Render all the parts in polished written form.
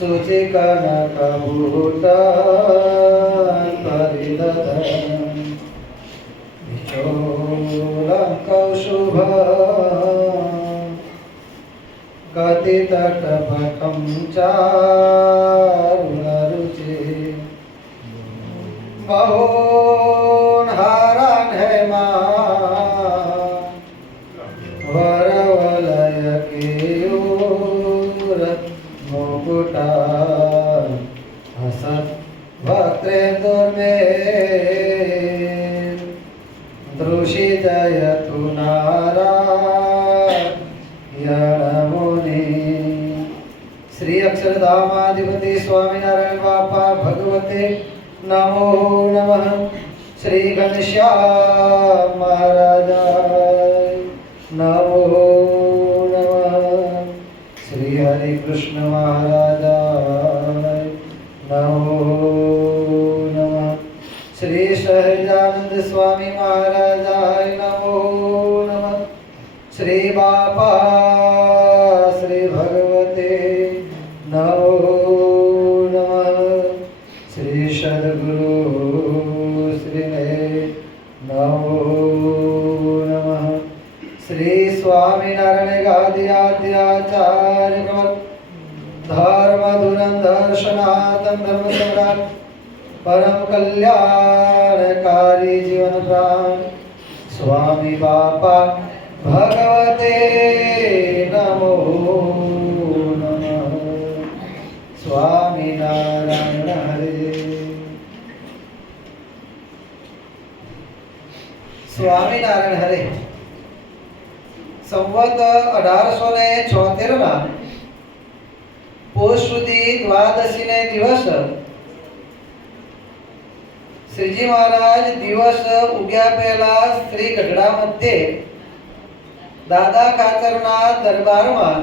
સુચિકનકભૂષણ પરિદધન વિચોલં કૌશુભં ગતિતટપટં ચારુણરુચિ મહોનહારાન હેમા વરવલય કેયુર મુકુટા હસત વક્ત્રેન્દુર્મે દૃષિ જયતુ નારાયણ મુનિ. શ્રી અક્ષરધામાધિપતિ સ્વામિનારાયણ બાપા ભગવતે નમો નમઃ. શ્રી ઘનશ્યામ મહારાજ નમો નમઃ. શ્રી હરિકૃષ્ણ મહારાજ નમો નમઃ. શ્રી સહજાનંદ સ્વામી મહારાજ નમો નમઃ. શ્રી બાપા શ્રી ભગવતે નમો નમઃ. શ્રી સદગુરુ શ્રીને નમો નમઃ. શ્રી સ્વામિનારાયણ ગાદિયાચાર્ય ધર્મ ધુરંધર સનાતન ધર્મ સમ્રાટ પરમ કલ્યાણકારી જીવન પ્રાણ સ્વામી બાપા ભગવતે નમો નમઃ. સ્વામિનારાયણ હરે. સ્વામિનારાયણ હરે. સંવત 1876 પોષ સુધી દ્વાદશી ને દિવસ શ્રીજી મહારાજ દિવસ ઉગ્યા પહેલા શ્રી ગઢડા મધ્યે દાદા ખાચરના દરબારમાં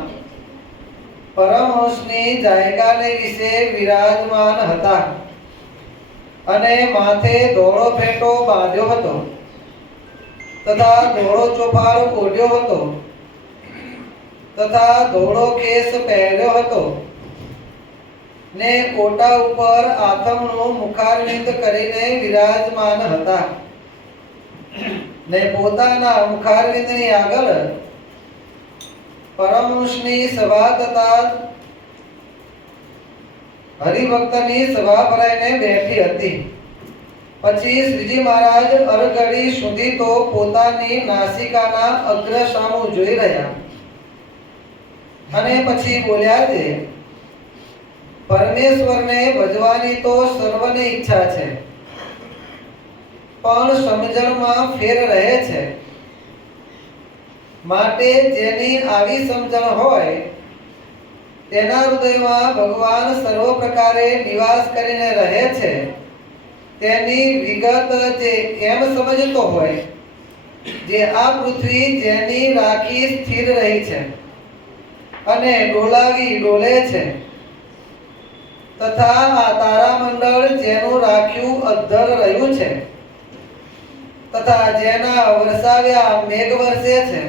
પરમહંસની જાયકાને વિશે વિરાજમાન હતા અને માથે ધોળો ફેટો બાંધ્યો હતો તથા ધોળો ચોપાળ ઓઢ્યો હતો તથા ધોળો કેસ પહેર્યો હતો ને ઓટા ઉપર આથમણું મુખારવિંદ કરીને વિરાજમાન હતા ને પોતાના મુખારવિંદની આગળ પરમહંસની સભા તથા હરિભક્તની સભા ભરાઈને બેઠી હતી. પછી શ્રીજી મહારાજ અરઘડી સુધી તો પોતાની નાસિકાના અગ્ર સામું જોઈ રહ્યા અને પછી બોલ્યા છે, પરમેશ્વરને ભજવાની તો સર્વને ઈચ્છા છે, પણ સમજણમાં ફેર રહે છે. માટે જેની આવી સમજણ હોય તેના હૃદયમાં ભગવાન સર્વ પ્રકારે નિવાસ કરીને રહે છે. તેની વિગત જે એમ સમજતો હોય જે આ પૃથ્વી જેની રાખી સ્થિર રહી છે અને ડોલાવી ડોલે છે તથા આ તારામંડળ જેનું રાખ્યું અધ્ધર રહ્યું છે તથા જેના વરસાવ્યા મેઘ વરસે છે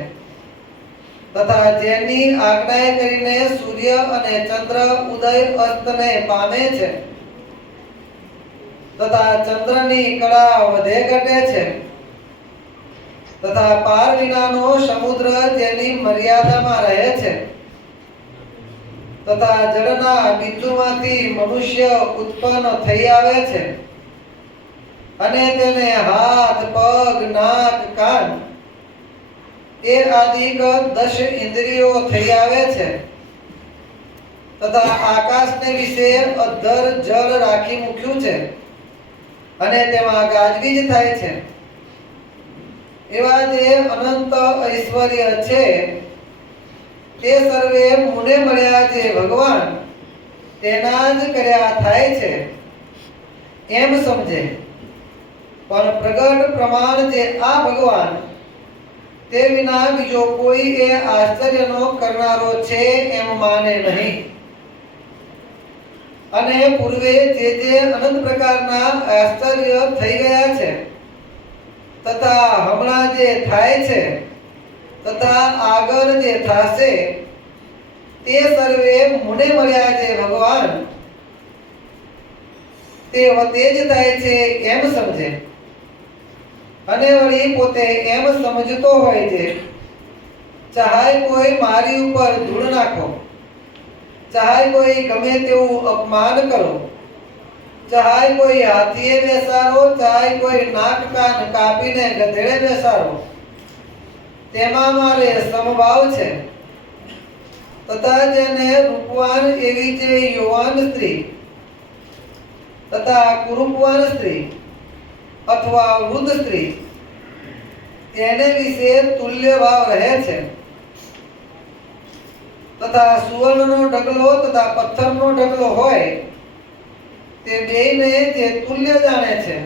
તથા જેની આજ્ઞા કરીને સૂર્ય અને ચંદ્ર ઉદય અસ્તને પામે છે તથા ચંદ્રની કળા વધે ઘટે છે તથા પાર વિનાનો સમુદ્ર જેની મર્યાદામાં રહે છે તથા જળના બિંદુમાંથી મનુષ્ય ઉત્પન્ન થઈ આવે છે અને તેને હાથ પગ નાક કાન એ આદિક 10 ઇન્દ્રિયો થઈ આવે છે તથા આકાશને વિશે અધ્ધર જળ રાખી મૂક્યું છે અને તેમાં ગાજવીજ થાય છે. એવા જે અનંત ઐશ્વર્ય છે તે સર્વે મુને મળ્યા જે ભગવાન તેના જ કર્યા થાય છે એમ સમજે. પણ પ્રગટ પ્રમાણ જે આ ભગવાન તે વિના બીજો કોઈ એ આશ્ચર્યનો કરનારો છે એમ માને નહીં. અને પૂર્વે જે અનંત પ્રકારના આશ્ચર્ય થઈ ગયા છે તથા હમણાં જે થાય છે તથા આગળ જે થશે તે સર્વે મુને મળ્યા છે ભગવાન તે વતે જ થાય છે એમ સમજે અને વળી પોતે એમ સમજતો હોય છે ચાહે કોઈ મારી ઉપર ધૂળ નાખો, ચાહે કોઈ ગમે તેવું અપમાન કરો, ચાહે કોઈ હાથીએ બેસાડો, ચાહે કોઈ નાક કાન કાપીને ગધેડે બેસાડો, તેમાં મારે સમભાવ છે. તથા જેને રૂપવાન એવી જે યુવાન સ્ત્રી તથા કુરૂપવાન સ્ત્રી અથવા વૃદ્ધ સ્ત્રી તેને વિશે તુલ્ય ભાવ રહે છે. તથા સુવર્ણનો ઢગલો તથા પથ્થરનો ઢગલો હોય તે બેયને જે તુલ્ય જાણે છે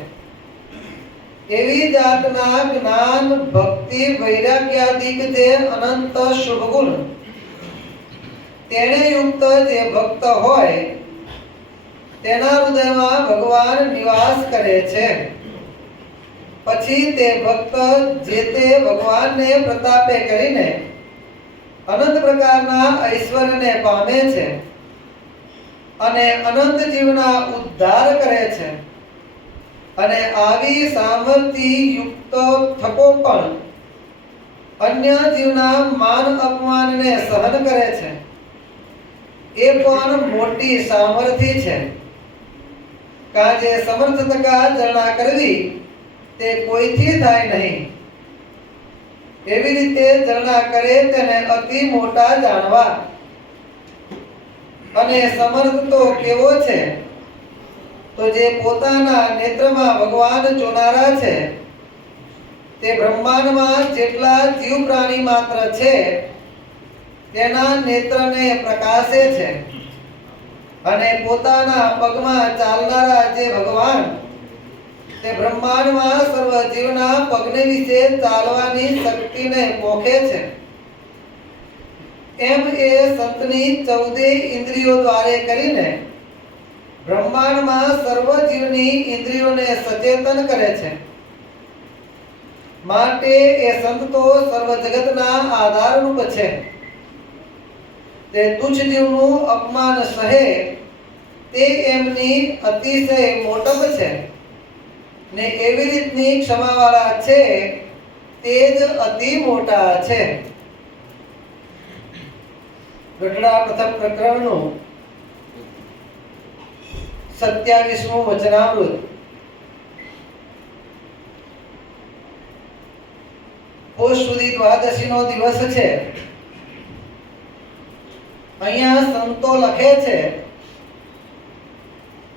એવી જાતના જ્ઞાન ભક્તિ વૈરાગ્યાદિક જે અનંત શુભ ગુણ તેને યુક્ત જે ભક્ત હોય તેના હૃદયમાં ભગવાન નિવાસ કરે છે. પછી તે ભક્ત જે તે ભગવાનને પ્રતાપે કરીને અનંત પ્રકારના ઐશ્વર્યને પામે છે અને અનંત જીવના ઉદ્ધાર કરે છે અને આવી સામર્થ્ય યુક્ત થકો પણ અન્ય જીવના માન અપમાનને સહન કરે છે. એ પણ મોટી સામર્થ્ય છે. કાજે સમર્થ થકા જરણા કરવી તે કોઈથી થાય નહીં. એવી રીતે જરણા કરે તેને અતિ મોટા જાણવા. અને સમર્થ તો કેવો છે તો જે પોતાના નેત્રમાં ભગવાન જોનારા છે તે બ્રહ્માંડમાં જેટલા જીવ પ્રાણી માત્ર છે તેના નેત્રને પ્રકાશે છે અને પોતાના પગમાં ચાલનારા જે ભગવાન તે બ્રહ્માંડમાં સર્વ જીવના પગને વિશે ચાલવાની શક્તિને પોખે છે. એમ એ સંતની 14 ઇન્દ્રિયો દ્વારે કરીને બ્રહ્માંડમાં સર્વ જીવની ઇન્દ્રિયોને સચેતન કરે છે. માટે એ સંત તો સર્વ જગતના આધારરૂપ છે. તે તુચ્છ જીવનું અપમાન સહે તે એમની અતિશય મોટપ છે ને એવી રીતની ક્ષમાવાળા છે તે જ અતિ મોટા છે. ગઢડા પ્રથમ પ્રકરણનું 27મું વચનામૃત. પોષ સુધી દ્વાદશીનો દિવસ છે. અહીંયા સંતો લખે છે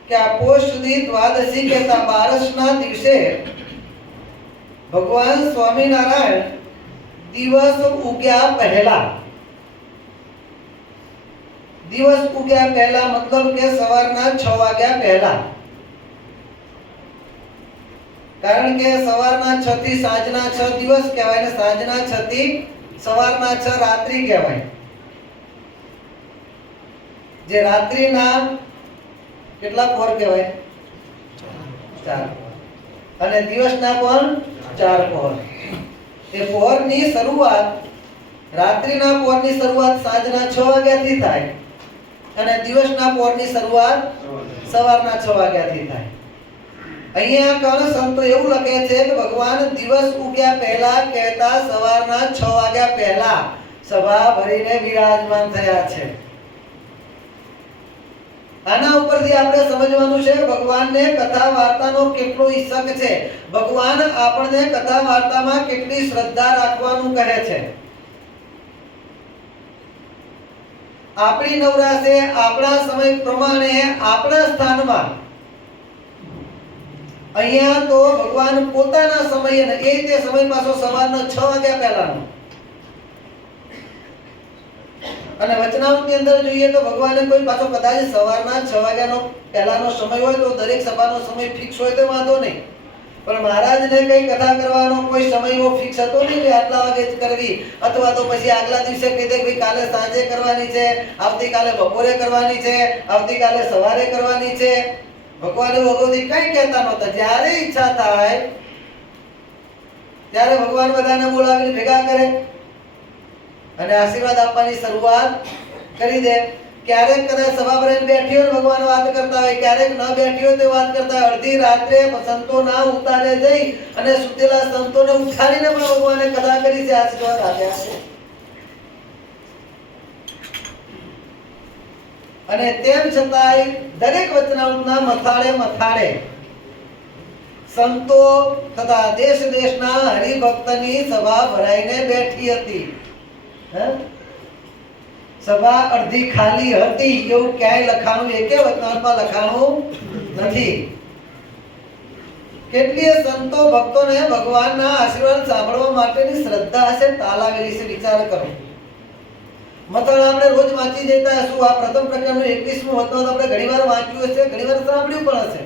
કે આ પોષ સુધી દ્વાદશી કહેતા બારસના દિવસે ભગવાન સ્વામિનારાયણ દિવસ ઉગ્યા પહેલા મતલબ કે સવારના 6 વાગ્યા પહેલા, કારણ કે સવારના 6 થી સાંજના 6 દિવસ કહેવાય ને સાંજના 6 થી સવારના 6 રાત્રિ કહેવાય. જે રાત્રિના કેટલા પહોર કહેવાય? 4. અને દિવસના પણ 4 પહોર. એ પહોરની શરૂઆત રાત્રિના પહોરની શરૂઆત સાંજના 6 વાગ્યાથી થાય અને દિવસના પહોરની શરૂઆત સવારના 6 વાગ્યાથી થાય. અહીંયા કણ સંતો એવું લખે છે કે ભગવાન દિવસ ઉગ્યા પહેલા કહેતા સવારના 6 વાગ્યા પહેલા સભા ભરીને વિરાજમાન થયા છે. આના ઉપરથી આપણે સમજવાનું છે ભગવાનને કથા વાર્તાનો કેટલો ઈશક છે. ભગવાન આપણને કથા વાર્તામાં કેટલી શ્રદ્ધા રાખવાનું કહે છે. આપણી નવરાશે આપણા સમય પ્રમાણે આપણા સ્થાનમાં અહીંયા તો ભગવાન પોતાના સમય અને એ રીતે સમય પાછો સવારના 6 વાગ્યા પહેલાનો. અને વચનામૃતની અંદર જોઈએ તો ભગવાને કોઈ પાછો કદાચ સવારના 6 વાગ્યાનો પહેલાનો સમય હોય તો દરેક સભાનો સમય ફિક્સ હોય તો વાંધો નહીં, પણ મહારાજને કઈ કથા કરવાનો કોઈ સમય એવો ફિક્સ હતો નહીં કે આટલા વાગે જ કરવી અથવા તો પછી આગલા દિવસે કહી દે કે કાલે સાંજે કરવાની છે, આવતીકાલે બપોરે કરવાની છે, આવતીકાલે સવારે કરવાની છે. ભગવાને ભગવતી કઈ કહેતા નહોતા. જ્યારે ઈચ્છા થાય ત્યારે ભગવાન બધાને બોલાવીને ભેગા કરે અને આશીર્વાદ આપવાની શરૂઆત કરી દે. ક્યારેક કદાચ સભા ભરાઈને બેઠી હોય ભગવાન વાત કરતા હોય, ક્યારેક ન બેઠી હોય તો વાત કરતા હોય. અડધી રાત્રે સંતોના ઉતારે જઈ અને સુતેલા સંતોને ઉઠાડીને પણ ભગવાને કથા કરી છે. આશીર્વાદ આપ્યા છે. અને તેમ છતાંય દરેક વચનામૃતના મથાળે સંતો તથા દેશ દેશના હરિભક્તની સભા ભરાઈને બેઠી હતી. સભા અડધી ખાલી હતી એવું ક્યાંય લખાણું, એકે વચનામૃતમાં લખાણું નથી. કેટલીય સંતો ભક્તોને ભગવાનના આશીર્વાદ સાંભળવા માટેની શ્રદ્ધા હશે તાલાવેલી છે. વિચાર કરો. મતલબ આપણે રોજ વાંચી જતા હશું. આ પ્રથમ પ્રકરણનું 21મું વચનામૃત આપણે ઘણીવાર વાંચ્યું હશે, ઘણીવાર સાંભળ્યું પણ હશે.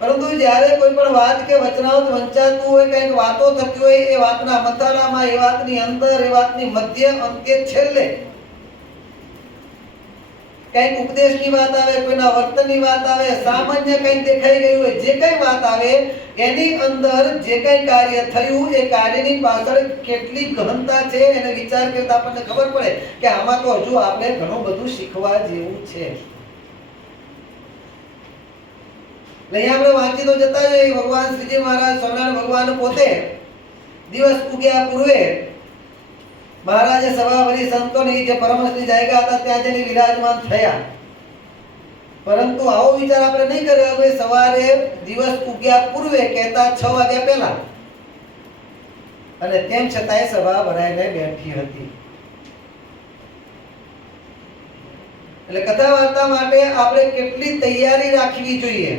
પરંતુ જ્યારે કોઈ પણ વાત કે વચનામૃત વંચાતું હોય, કંઈક વાતો થતી હોય, એ વાતના મથાળામાં, એ વાતની અંદર, એ વાતની મધ્ય, અંતે, છેલ્લે કંઈક ઉપદેશની વાત આવે, કોઈના વર્તનની વાત આવે, સામાન્ય કંઈક દેખાઈ ગયું હોય, જે કંઈ વાત આવે એની અંદર જે કંઈ કાર્ય થયું એ કાર્યની પાછળ કેટલી ગહનતા છે એને વિચાર કરતા આપણને ખબર પડે કે આમાં તો હજુ આપણે ઘણું બધું શીખવા જેવું છે. અહીંયા આપણે વાંચી તો જતા જોઈએ. ભગવાન શ્રીજી મહારાજ સ્વામિનારાયણ ભગવાન પોતે દિવસ ઉગ્યા પૂર્વે મહારાજે સભા ભરી સંતોની જે પરમહંસની જાયગા હતા ત્યાં જઈને વિરાજમાન થયા. પરંતુ આવો વિચાર આપણે નહીં કર્યો કે સવારે દિવસ ઉગ્યા પૂર્વે કહેતા 6 વાગ્યા પહેલા, અને તેમ છતાંય સભા ભરાઈને બેઠી હતી. એટલે કથા વાર્તા માટે આપણે કેટલી તૈયારી રાખવી જોઈએ.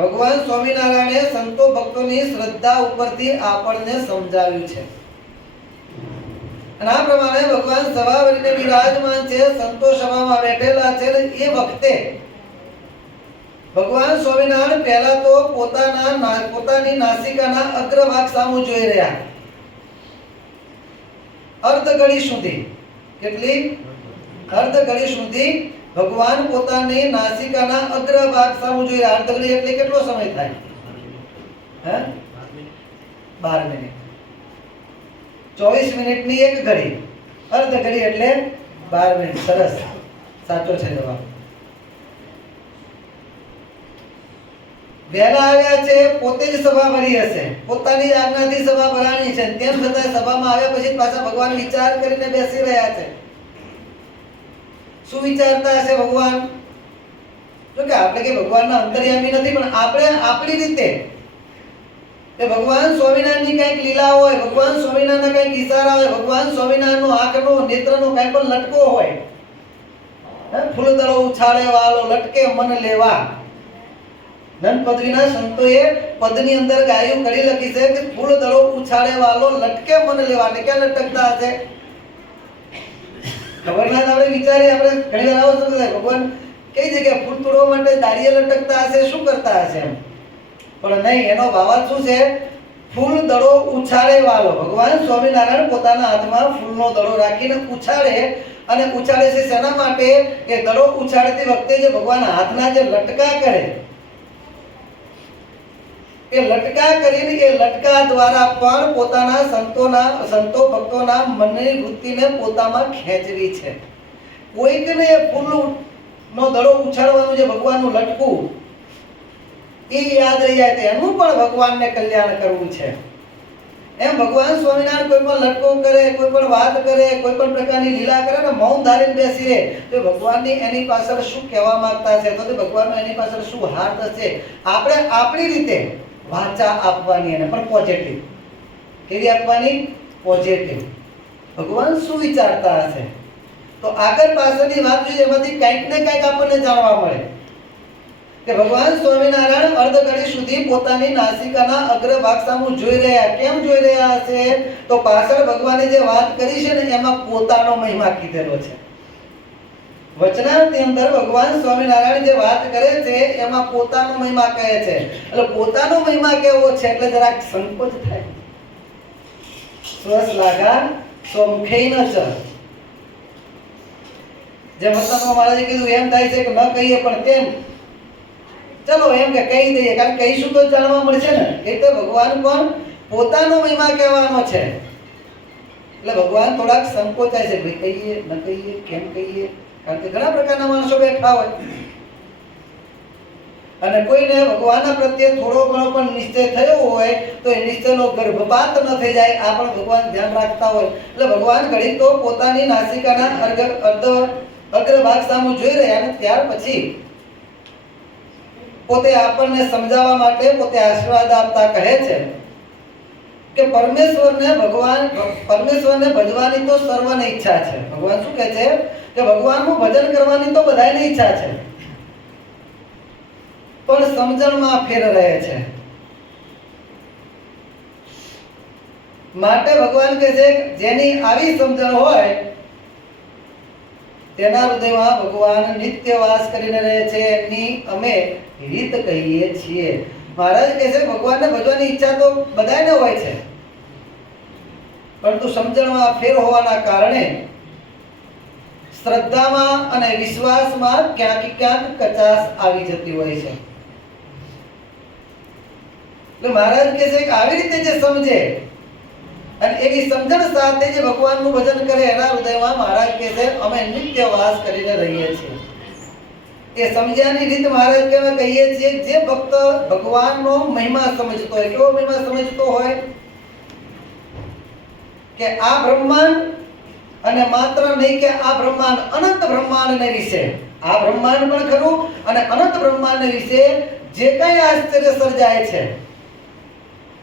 ભગવાન સ્વામિનારાયણે સંતો ભક્તોની શ્રદ્ધા ઉપરથી આપણને સમજાવ્યું છે. અને આ પ્રમાણે ભગવાન સભા ભરીને બિરાજમાન છે, સંતો સભામાં બેઠેલા છે. એ વખતે ભગવાન સ્વામિનારાયણ પહેલા તો પોતાની નાસિકાના અગ્રભાગ સામુ જોઈ રહ્યા. અર્ધ ઘડી સુધી, કેટલી? અર્ધ ઘડી સુધી ભગવાન પોતાની નાસિકાના અગ્રભાગ સામુ જોઈ રહ્યા. અર્ધ ઘડી એટલે કેટલો સમય થાય? 12 મિનિટ. 24 મિનિટની એક ઘડી, અર્ધ ઘડી એટલે 12 મિનિટ. સરસ, સાચો છે જવાબ. વહેલા આવ્યા છે, પોતે જ સભા ભરી હશે, પોતાની આજ્ઞાથી સભા ભરાણી છે. તેમ છતાં સભામાં આવ્યા પછી પાછા ભગવાન વિચાર કરીને બેસી રહ્યા છે. શું વિચારતા હશે ભગવાન? જો કે આપણે કે ભગવાનના અંતર્યામી નથી, પણ આપણે આપણી રીતે કે ભગવાન સ્વામિનારાયણની કંઈક લીલા હોય, ભગવાન સ્વામિનારાયણના કંઈક ઈશારા હોય, ભગવાન સ્વામિનારાયણનો આંખનો નેત્રનો કંઈ પણ લટકો હોય, ફૂલદળો ઉછાળે વાલો લટકે મન લેવા. નન પદવીના સંતોએ પદની અંદર ગાયું કરી લખી છે કે ફૂલદળો ઉછાળે વાલો લટકે મન લેવા. એટલે ક્યાં લટકતા હશે? ખબર ના આપણે વિચારીએ. આપણે ઘણી વાર આવો શું થાય, ભગવાન કઈ જગ્યાએ ફૂલ તોડવા માટે દાડીએ લટકતા હશે, શું કરતા હશે એમ. પણ નહીં, એનો ભાવાર્થ શું છે? ફૂલ દડો ઉછાળે વાલો. ભગવાન સ્વામિનારાયણ પોતાના હાથમાં ફૂલનો દડો રાખીને ઉછાળે. અને ઉછાળે છે શેના માટે? એ દડો ઉછાળતી વખતે જે ભગવાન હાથના જે લટકા કરે, એ લટકા કરીને એ લટકા દ્વારા પણ પોતાના સંતો ભક્તોના મનની વૃત્તિને પોતામાં ખેંચવી છે. કોઈકને ફૂલનો દડો ઉછાળવાનું જે ભગવાનનું લટકું એ યાદ રહી જાય, એનું પણ ભગવાનને કલ્યાણ કરવું છે. એમ ભગવાન સ્વામિનારાયણ કોઈ પણ લટકો કરે, કોઈ પણ વાત કરે, કોઈ પણ પ્રકારની લીલા કરે ને મૌન ધારીને બેસી રહે, તો ભગવાનની એની પાછળ શું કહેવા માંગતા છે, તો ભગવાનનો એની પાછળ શું હાર્દ હશે. આપણે આપણી રીતે વાચા આપવાની, એને પણ પોઝિટિવ. કેવી આપવાની? પોઝિટિવ. ભગવાન શું વિચારતા હશે? તો આગળ પાછળની વાત જોઈએ, એમાંથી કંઈક ને કંઈક આપણને જાણવા મળે કે ભગવાન સ્વામિનારાયણ અર્ધ ઘડી સુધી પોતાની નાસિકાના અગ્રભાગ સામુ જોઈ રહ્યા. કેમ જોઈ રહ્યા હશે? તો પાછળ ભગવાને જે વાત કરી છે ને એમાં પોતાનો મહિમા કીધેલો છે. વચનાની અંદર ભગવાન સ્વામિનારાયણ જે વાત કરે છે એમાં પોતાનો મહિમા કહે છે. એટલે પોતાનો મહિમા કેવો છે એટલે જરાક સંકોચ થાય. સ્વસ લાગા સોમખેન ચ. જે મતલબમાં મહારાજે કીધું એમ થાય છે કે ન કહીએ પણ તેમ ચલો એમ કે કહી દઈએ, કારણ કે કહીશું તો જાણવા મળશે ને. એટલે ભગવાન પણ પોતાનો મહિમા કહેવાનો છે. એટલે ભગવાન થોડાક સંકોચાય છે, ભાઈ કહીએ ન કહીએ, કેમ કહીએ, કારણ કે ઘણા પ્રકારના માણસો બેઠા હોય અને કોઈને ભગવાનના પ્રત્યે થોડો ઘણો પણ નિશ્ચય થયો હોય તો એ નિશ્ચયનો ગર્ભપાત ન થઈ જાય, આ પણ ભગવાન ધ્યાન રાખતા હોય. એટલે ભગવાન ઘડી તો પોતાની નાસિકાના અગ્રભાગ સામું જોઈ રહ્યા અને ત્યાર પછી પોતે આપણને સમજાવવા માટે પોતે આશીર્વાદ આપતા કહે છે કે પરમેશ્વરને ભજવાની તો સર્વને ઈચ્છા છે. ભગવાન શું કહે છે કે ભગવાનનું ભજન કરવાની તો બધાની ઈચ્છા છે, પણ સમજણમાં ફેર રહે છે. માટે ભગવાન કહે છે જેની આવી સમજણ હોય તેના હૃદયમાં ભગવાન નિત્ય વાસ કરીને રહે છે, એની અમે રીત કહીએ છીએ. મહારાજ કહે છે ભગવાનને ભજવાની ઈચ્છા તો બધાને હોય છે, પરંતુ સમજણમાં ફેર હોવાના કારણે શ્રદ્ધામાં અને વિશ્વાસમાં ક્યાંક કચાશ આવી જતી હોય છે. એટલે મહારાજ કહે છે કે આવી રીતે જે સમજે અને એવી સમજણ સાથે જે ભગવાનનું ભજન કરે એના હૃદયમાં મહારાજ કહે છે અમે નિત્ય વાસ કરીને રહીએ છીએ. એ સમજ્યાની રીત મહારાજ કહેવા કહીએ છીએ જે ભક્ત ભગવાનનો મહિમા સમજતો હોય. કેવો મહિમા સમજતો હોય કે આ બ્રહ્માંડ અને માત્ર નહીં કે આ બ્રહ્માંડ અનંત બ્રહ્માંડને વિશે, આ બ્રહ્માંડ પણ ખરું અને અનંત બ્રહ્માંડને વિશે જે કઈ આશ્ચર્ય સર્જાય છે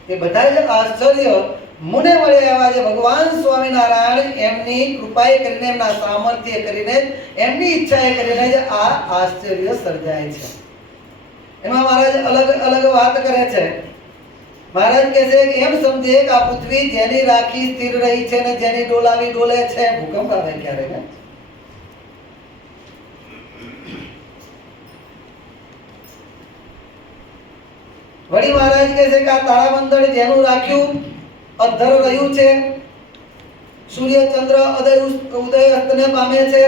એ બધા જ આશ્ચર્ય મુને મળે એવા જે ભગવાન સ્વામિનારાયણ એમની કૃપાએ કરીને, એમના સામર્થ્ય કરીને, એમની ઈચ્છાએ કરીને જ આ આશ્ચર્ય સર્જાય છે. એમાં મહારાજ અલગ અલગ વાત કરે છે. મહારાજ કહે છે કે એમ સમજે કે આ પૃથ્વી જેની રાખી સ્થિર રહી છે ને જેની ડોલાવી ડોલે છે. ભૂકંપ આવે ક્યારે ને વળી મહારાજ કહે છે કે આ તારામંડળ જેનું રાખ્યું અધર રહ્યું છે, સૂર્ય ચંદ્ર ઉદય અસ્તને પામે છે,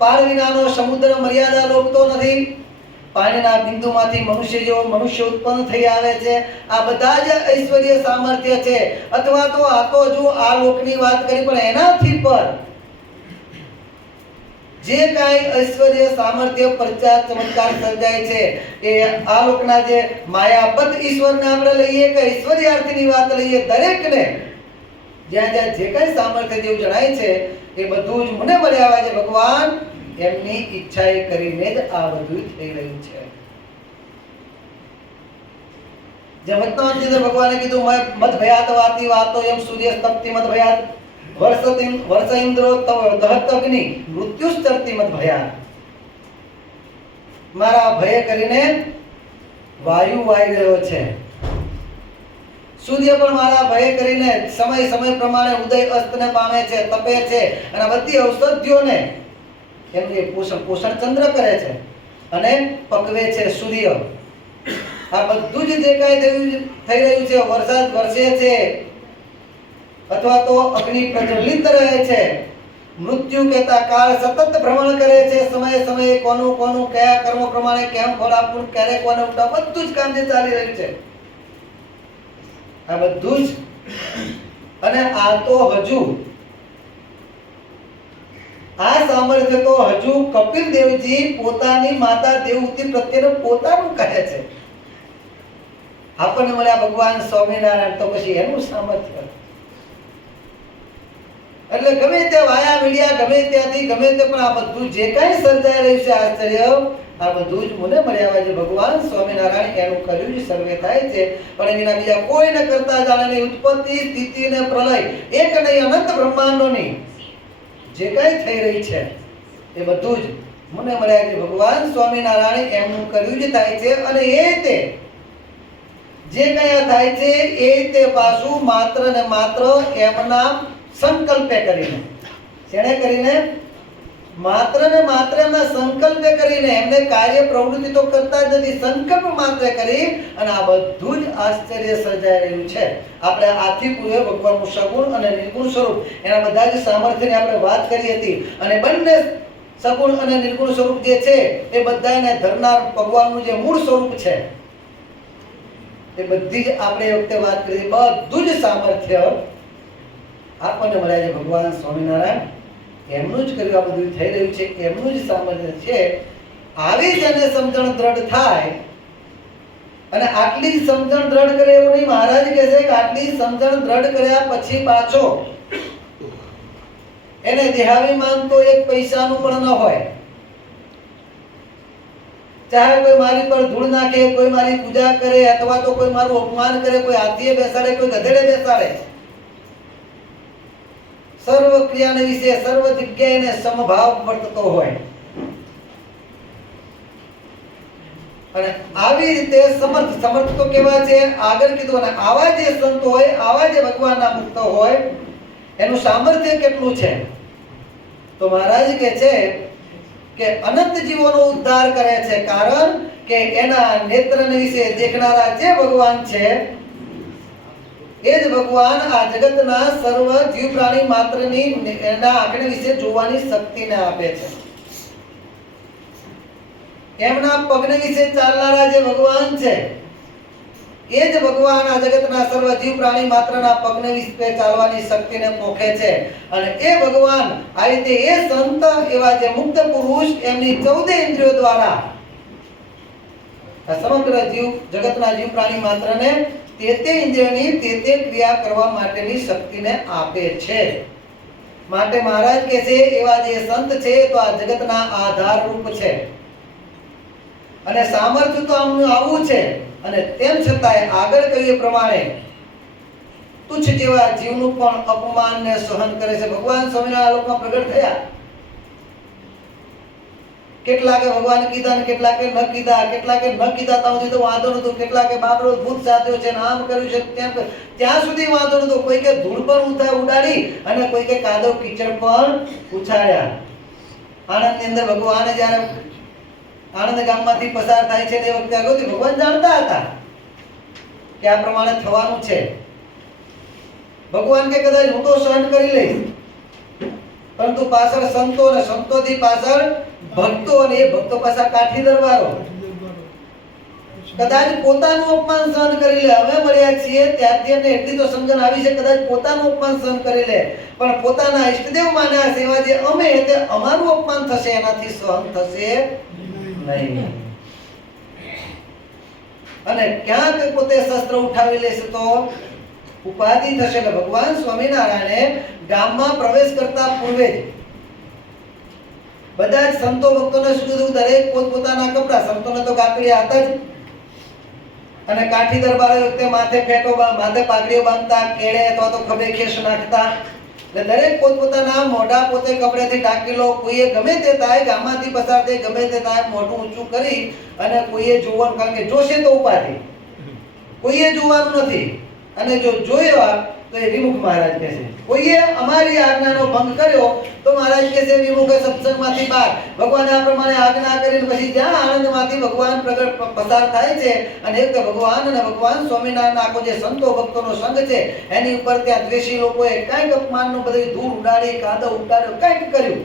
પાર વિનાનો સમુદ્ર મર્યાદા લોપતો નથી, પાણીના બિંદુમાંથી મનુષ્ય જેવો મનુષ્ય ઉત્પન્ન થઈ આવે છે. આ બધા જ ઐશ્વર્ય સામર્થ્ય છે. અથવા તો આ તો જો આ લોકની વાત કરી પણ એનાથી પર જે કાંઈ ઐશ્વર્ય સામર્થ્ય પ્રજા ચમત્કાર સર્જાય છે એ આ લોકના જે માયાબદ્ધ ઈશ્વરને આપણે લઈએ કે ઐશ્વર્યાર્થીની વાત લઈએ, દરેકને જ્યાં જ્યાં જે કાંઈ સામર્થ્ય જેવું જણાય છે એ બધું જ મને મળ્યા છે ભગવાન એમની ઈચ્છાએ કરીને જ આ બધું થઈ રહ્યું છે. જે વચનામૃતની ભગવાને કીધું મત ભયાત વાતી વાતો એમ સૂર્ય સ્તપ્તિ મત ભયાત વર્ષ ઇન્દ્રો દહત અગ્નિ મૃત્યુશ્ચરતી મત ભયાત. મારા ભય કરીને વાયુ વાઈ રહ્યો છે, સૂર્ય પણ મારા ભય કરીને સમય પ્રમાણે ઉદય અસ્તને પામે છે, તપે છે અને બધી ઔષધિઓને એમની પોષણ ચંદ્ર કરે છે અને પકવે છે સૂર્ય. આ બધું જ જે કાંઈ થઈ રહ્યું છે, વરસાદ વરસે છે અથવા તો અગ્નિ પ્રજ્વલિત રહે છે, મૃત્યુ કહેતા કાળ સતત ભ્રમણ કરે છે, સમયે કોનું કયા કર્મ પ્રમાણે કેમ ફળ આપવું, ક્યારે કોને ઉઠાવવું, બધું જ કામ જે ચાલી રહ્યું છે આ બધું જ. અને આ તો હજુ આ સામર્થ્ય તો હજુ કપિલ દેવજી પોતાની માતા દેવહૂતિ પ્રત્યેનું પોતાનું કહે છે. આપણને મળ્યા ભગવાન સ્વામિનારાયણ તો પછી એનું સામર્થ્ય. એટલે ગમે તે વાયા મીડિયા ગમે ત્યાંથી ગમે તે પણ આ બધું જે કાંઈ સર્જાઈ રહ્યું છે આશ્ચર્ય આ બધું જ મને મળ્યા છે ભગવાન સ્વામિનારાયણ એનું કર્યું જ સર્વે થાય છે. પણ એના બીજા કોઈ ન કરતા જાણે નહીં. ઉત્પત્તિ સ્થિતિ ને પ્રલય એક નહીં અનંત બ્રહ્માંડોની જે કાંઈ થઈ રહી છે એ બધું જ મને મળ્યા છે ભગવાન સ્વામિનારાયણ એમનું કર્યું જ થાય છે. અને એ તે જે કયા થાય છે એ તે પાછું માત્ર ને માત્ર એમના સંકલ્પે કરીને, જેને કરીને માત્ર ને માત્ર એમના સંકલ્પે કરીને, એમને કાર્ય પ્રવૃત્તિ તો કરતા જ નથી, સંકલ્પ માત્ર કરી અને આ બધું જ આશ્ચર્ય સર્જાઈ રહ્યું છે. આપણે આથી પૂર્વે ભગવાનનું સગુણ અને નિર્ગુણ સ્વરૂપ એના બધા જ સામર્થ્યની આપણે વાત કરી હતી. અને બંને સગુણ અને નિર્ગુણ સ્વરૂપ જે છે એ બધાને ધરનાર ભગવાનનું જે મૂળ સ્વરૂપ છે એ બધી જ આપણે એ વખતે વાત કરી. બધું જ સામર્થ્ય આપણને મળ્યા છે ભગવાન સ્વામિનારાયણ. એમનું જ કર્યું આ બધું થઈ રહ્યું છે, એમનું જ સામર્થ્ય છે. આવી જ એને સમજણ દ્રઢ થાય અને આટલી સમજણ દ્રઢ કરે એવું નહીં. મહારાજ કહે છે કે આટલી સમજણ દ્રઢ કર્યા પછી પાછો એને દેહાભિમાન તો એક પૈસાનું પણ ન હોય. ચાહે કોઈ મારી પર ધૂળ નાખે, કોઈ મારી પૂજા કરે, અથવા તો કોઈ મારું અપમાન કરે, કોઈ હાથીએ બેસાડે, કોઈ ગધેડે બેસાડે, સર્વ ક્રિયાને વિશે સર્વ જગ્યાએ એને સમભાવ વર્તતો હોય. અને આવી રીતે સમર્થ તો કેવા છે આગળ કીધું. અને આવા જે સંત હોય, આવા જે ભગવાનના મુક્ત હોય, એનું સામર્થ્ય કેટલું છે તો મહારાજ કહે છે કે અનંત જીવોનો ઉદ્ધાર કરે છે. કારણ કે એના નેત્રને વિશે દેખનારા જે ભગવાન છે એ જ ભગવાન આ જગતના સર્વ જીવ પ્રાણી માત્રની એના આંખને વિશે જોવાની શક્તિને આપે છે. એમના પગને વિશે ચાલનારા જે ભગવાન છે એ જ ભગવાન આ જગતના સર્વ જીવ પ્રાણી માત્રના પગને વિશે ચાલવાની શક્તિને પોખે છે. અને એ ભગવાન આ રીતે એ સંત એવા જે મુક્ત પુરુષ એમની 14 ઇન્દ્રિયો દ્વારા સમગ્ર જીવ જગતના જીવ પ્રાણી માત્રને તે ઇન્દ્રિયોની તે ક્રિયા કરવા માટેની શક્તિને આપે છે. માટે મહારાજ કહે છે એવા જે સંત છે તો આ જગતના આધાર રૂપ છે. અને સામર્થ્ય તો આમનું આવું છે. અને તેમ છતાંય આગળ કહ્યું પ્રમાણે તુચ્છ જેવા જીવનું પણ અપમાનને સહન કરે છે. ભગવાન સ્વામિનારાયણ લોકમાં પ્રગટ થયા. કેટલાકે ભગવાન કીધા ને કેટલાકે ન કીધા, કેટલાકે ન કીધા ત્યાં સુધી તો વાંધો નતો, કેટલાકે બાપરો ભૂત સાધ્યો છે, નામ કર્યું છે, ત્યાં સુધી વાંધો નતો. કોઈ કે ધૂળ પણ ઉડાડી અને કોઈ કે કાદવ કીચડ પણ ઉછાળ્યા. આણંદની અંદર ભગવાન જ્યારે આણંદ ગામમાંથી પસાર થાય છે તે વખતે અગાઉથી ભગવાન જાણતા હતા કે આ પ્રમાણે થવાનું છે. ભગવાન કે કદાચ હું તો સહન કરી લઈશ, પરંતુ પાછળ સંતો અને સંતોથી પાછળ ભક્તો અને એ ભક્તો પાછળ કાઠી દરબારો કદાચ પોતાનું અપમાન સહન કરી લે. અમે મળ્યા છીએ ત્યારથી અમને એટલી તો સમજણ આવી છે કદાચ પોતાનું અપમાન સહન કરી લે, પણ પોતાના ઈષ્ટદેવ માન્યા છે એવા જે અમે તે અમારું અપમાન થશે એનાથી સહન થશે નહીં. અને ક્યાંક પોતે શસ્ત્ર ઉઠાવી લેશે તો ઉપાધિ થશે. એટલે ભગવાન સ્વામિનારાયણે ગામમાં પ્રવેશ કરતા પૂર્વે જ બધા જ સંતો ભક્તોને શું દરેક પોતપોતાના કપડા, સંતોને તો ગાંકડિયા હતા જ, અને કાઠી દરબાર વખતે માથે ફેટો માથે પાઘડીઓ બાંધતા, કેળે અથવા તો ખભે ખેસ નાખતા. એટલે દરેક પોતપોતાના મોઢા પોતે કપડેથી ઢાંકી લો. કોઈએ ગમે તે થાય ગામમાંથી પસાર થઈ ગમે તે થાય મોઢું ઊંચું કરી અને કોઈએ જોવાનું, કારણ કે જોશે તો ઉપાધિ, કોઈએ જોવાનું નથી. અને જો જોયો તો એ વિમુખ મહારાજ કહે છે. કોઈએ અમારી આજ્ઞાનો ભંગ કર્યો તો મહારાજ કહે છે વિમુખ સત્સંગમાંથી બહાર. ભગવાને આ પ્રમાણે આજ્ઞા કરીને પછી જ્યાં આનંદમાંથી ભગવાન પ્રગટ પસાર થાય છે અને એક ભગવાન અને ભગવાન સ્વામિનારાયણ આખો જે સંતો ભક્તોનો સંઘ છે એની ઉપર ત્યાં દ્વેષી લોકોએ કંઈક અપમાનનું બધું ધૂળ ઉડાડી, કાદવ ઉડાડ્યો, કંઈક કર્યું.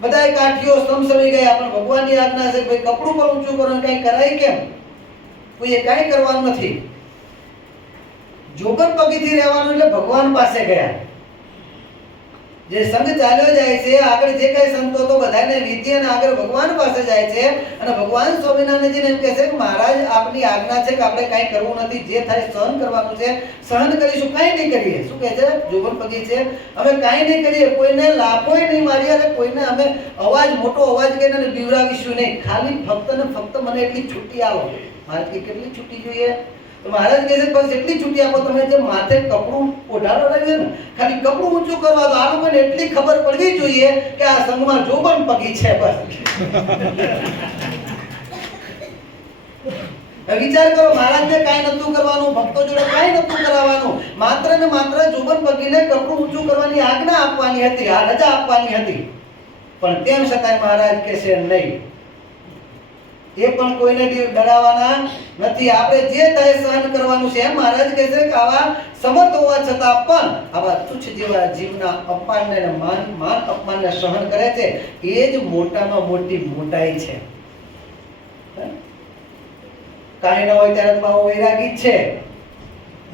બધાય કાઠીઓ સમસમી ગયા, પણ ભગવાનની આજ્ઞા છે ભાઈ કપડું પણ ઊંચું કરો, કંઈ કરાય કેમ? કોઈએ કંઈ કરવાનું નથી. જોગર પગીથી રહેવાનું એટલે ભગવાન પાસે ગયા. જે સંઘ ચાલ્યો જાય છે આગળ જે કઈ સંતો તો બધાને વિધિ અને આગળ ભગવાન પાસે જાય છે. અને ભગવાન સ્વામિનારાયણજીને એમ કહે છે કે મહારાજ આપની આજ્ઞા છે કે આપણે કંઈ કરવું નથી, જે થાય સહન કરવાનું છે, સહન કરીશું, કંઈ નહીં કરીએ. શું કહે છે જોગર પગી છે, અમે કંઈ નહીં કરીએ, કોઈને લાફોય નહીં મારીએ અને કોઈને અમે અવાજ મોટો અવાજ કરીને બીવડાવીશું નહીં, ખાલી ફક્ત ને ફક્ત મને એટલી છૂટી આવો. મહારાજ કે કેટલી છૂટી જોઈએ? તો મહારાજ કહે છે બસ એટલી છૂટી આપો, તમે જે માથે કપડું ઓઢાડો ને ખાલી કપડું ઊંચું કરવા દો. આ લોકોને એટલી ખબર પડવી જોઈએ કે આ સંઘમાં જોબન પગી છે. બસ વિચાર કરો, મહારાજને કાંઈ નતું કરવાનું, ભક્તો જોડે કાંઈ નતું કરાવવાનું, માત્ર ને માત્ર જોબન પગીને કપડું ઊંચું કરવાની આજ્ઞા આપવાની હતી, આ રજા આપવાની હતી. પણ તેમ છતાંય મહારાજ કહે છે નહીં, એ પણ કોઈને ડરાવવાના નથી. આપણે જે થાય સહન કરવાનું છે. એમ મહારાજ કહે છે કે આવા સમર્થ હોવા છતાં પણ આવા તુચ્છ જેવા જીવના અપમાનને માન અપમાનને સહન કરે છે. એ જ મોટામાં મોટી મોટાઈ છે. કાંઈ ન હોય ત્યારે તો વૈરાગી જ છે.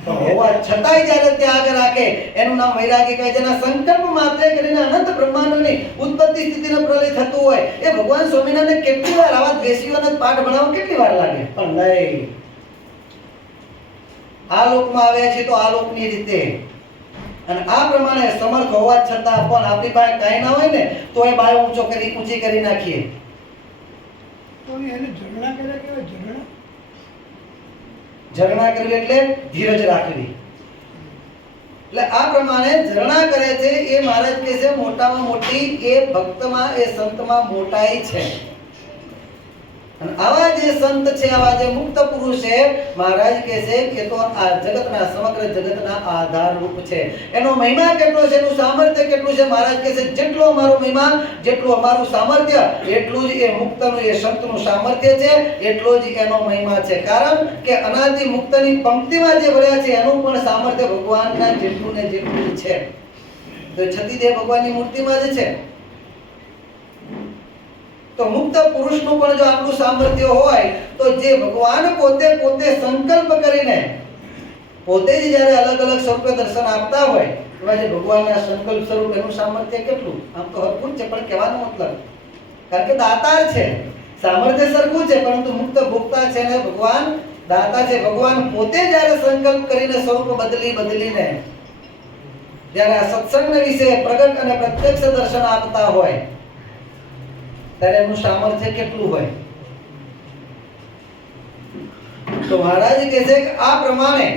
પણ હોવા છતાંય જ્યારે ત્યાગ રાખે એનું નામ વૈરાગી કહે છે. જેના સંકલ્પ માત્રે કરીને અનંત બ્રહ્માંડોની ઉત્પત્તિ સ્થિતિનો પ્રલય થતું હોય એ ભગવાન સ્વામિનારાયણ કેટલી વાર આવા દ્વેષીઓને પાઠ ભણાવવા કેટલી વાર લાગે, પણ નહીં. આ લોકમાં આવ્યા છે તો આ લોકની રીતે, અને આ પ્રમાણે સમર્થ હોવા છતાં પણ આપણી પાસે કાંઈ ના હોય ને તો એ બાય ઊંચી કરી નાખીએ. તો એને ઝરણા કરે કેવાય, ઝરણા કરવી એટલે ધીરજ રાખવી. એટલે આ પ્રમાણે ઝરણા કરે છે એ મહારાજ કહે છે મોટામાં મોટી એ ભક્તમાં એ સંતમાં મોટાઈ છે. અને આવા જે સંત છે, આવા જે મુક્ત પુરુષ છે, મહારાજ કહે છે કે તો આ જગતના સમગ્ર જગતના આધાર રૂપ છે. એનો મહિમા કેટલો છે, એનું સામર્થ્ય કેટલું છે, મહારાજ કહે છે જેટલો અમારો મહિમા, જેટલું અમારું સામર્થ્ય, એટલું જ એ મુક્તનું એ સંતનું સામર્થ્ય છે, એટલો જ એનો મહિમા છે. કારણ કે અનાદિ મુક્તની પંક્તિમાં જે ભર્યા છે એનું પણ સામર્થ્ય ભગવાનના જેટલું ને જેટલું છે. તો છતીદેવ ભગવાનની મૂર્તિમાં જ છે. તો મુક્ત પુરુષનું પણ જો આટલું સામર્થ્ય હોય તો જે ભગવાન પોતે સંકલ્પ કરીને પોતે જ જ્યારે અલગ અલગ સ્વરૂપે દર્શન આપતા હોય એવા જે ભગવાનના સંકલ્પ સ્વરૂપ એનું સામર્થ્ય કેટલું, આમ તો હરખું છે, પણ કહેવાનો મતલબ કારણ કે દાતાર છે, સામર્થ્ય સરખું છે, પરંતુ મુક્ત ભોગતા છે ને ભગવાન દાતા છે. ભગવાન પોતે જ્યારે સંકલ્પ કરીને સ્વરૂપ બદલીને જ્યારે આ સત્સંગને વિશે પ્રગટ અને પ્રત્યક્ષ દર્શન આપતા હોય ત્યારે એનું સામર્થ્ય કેટલું હોય. તો મહારાજ કહે છે કે આ પ્રમાણે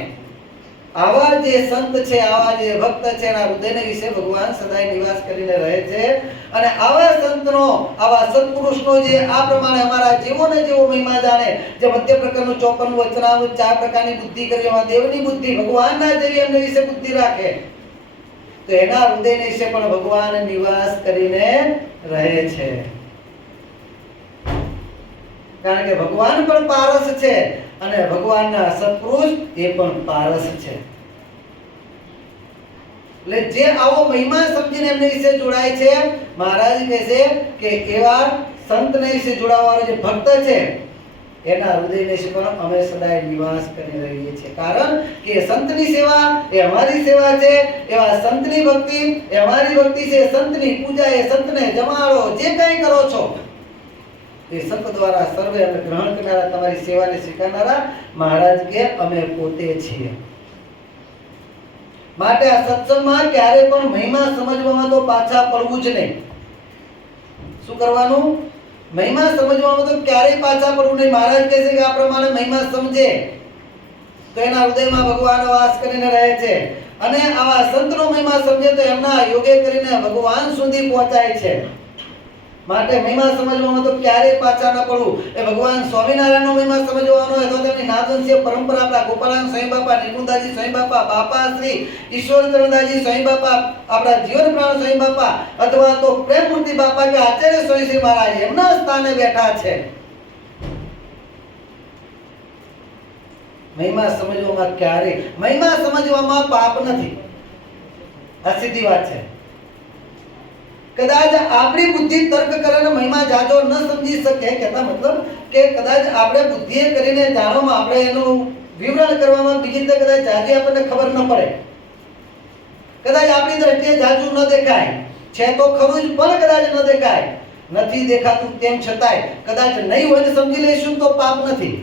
આવા જે સંત છે, આવા જે ભક્ત છે, એના હૃદયને વિશે ભગવાન સદાય નિવાસ કરીને રહે છે. અને આવા સંતનો, આવા સત્પુરુષનો જે આ પ્રમાણે અમારા જીવોને જેવો મહિમા જાણે, જે મધ્ય પ્રકારનું 54 વચનામૃત 4 પ્રકારની બુદ્ધિ કરી, એમાં દેવની બુદ્ધિ ભગવાનના જેવી એમને વિશે બુદ્ધિ રાખે તો એના હૃદયને વિશે પણ ભગવાન નિવાસ કરીને રહે છે. કારણ કે ભગવાન પણ પારસ છે અને ભગવાનના સત્પુરુષ એ પણ પારસ છે. એટલે જે આવો મહિમા સમજીને એમની વિશે જોડાય છે, મહારાજ કહે છે કે એવા સંતને વિશે જોડાવાનો જે ભક્ત છે એના હૃદયને વિશે પણ અમે સદાય નિવાસ કરી રહીએ છીએ. કારણ કે સંતની સેવા એ અમારી સેવા છે, એવા સંતની ભક્તિ એ અમારી ભક્તિ છે, સંતની પૂજા એ સંતને જમાડો, જે કંઈ કરો છો એ સંત દ્વારા સર્વે અમે ગ્રહણ કરનારા, તમારી સેવાને સ્વીકારનારા મહારાજ કે અમે પોતે છીએ. માટે આ સત્સંગમાં ક્યારે પણ મહિમા સમજવામાં તો પાછા પડવું જ નહીં. શું કરવાનું? મહિમા સમજવામાં તો ક્યારેય પાછા પડવું નહીં. મહારાજ કહે છે કે આ પ્રમાણે મહિમા સમજે તો એના હૃદયમાં ભગવાન વાસ કરીને રહે છે. અને આવા સંતનો મહિમા સમજે તો એમના યોગે કરીને ભગવાન સુધી પહોંચાય છે. માટે મહિમા સમજવામાં તો ક્યારેય પાછા ન પડવું. એ ભગવાન સ્વામિનારાયણનો મહિમા સમજવાનો હોય તો તેમની નાદવંશીય પરંપરા, આપણા ગોપાળાનંદ સ્વામી બાપા, નિકુંજદાસજી સ્વામી બાપા, બાપા શ્રી ઈશ્વરચરણદાસજી સ્વામી બાપા, આપણા જીવન પ્રાણ સ્વામી બાપા, અથવા તો પ્રેમમૂર્તિ બાપા કે આચાર્ય સ્વામી શ્રી મહારાજ એમના સ્થાને બેઠા છે. મહિમા સમજવામાં ક્યારેય, મહિમા સમજવામાં પાપ નથી, આ સીધી વાત છે. કદાચ આપણી બુદ્ધિ તર્ક કરીને મહિમા જાજો ન સમજી શકે, કહેતા મતલબ કે કદાચ આપણે બુદ્ધિએ કરીને જાણવામાં, આપણે એનું વિવરણ કરવામાં બીજી રીતે કદાચ જાજી આપણને ખબર ન પડે, કદાચ આપણી દ્રષ્ટિએ જાજુ ન દેખાય છે તો ખરું જ, પણ કદાચ ન દેખાય, નથી દેખાતું તેમ છતાંય કદાચ નહીં હોય ને સમજી લઈશું તો પાપ નથી.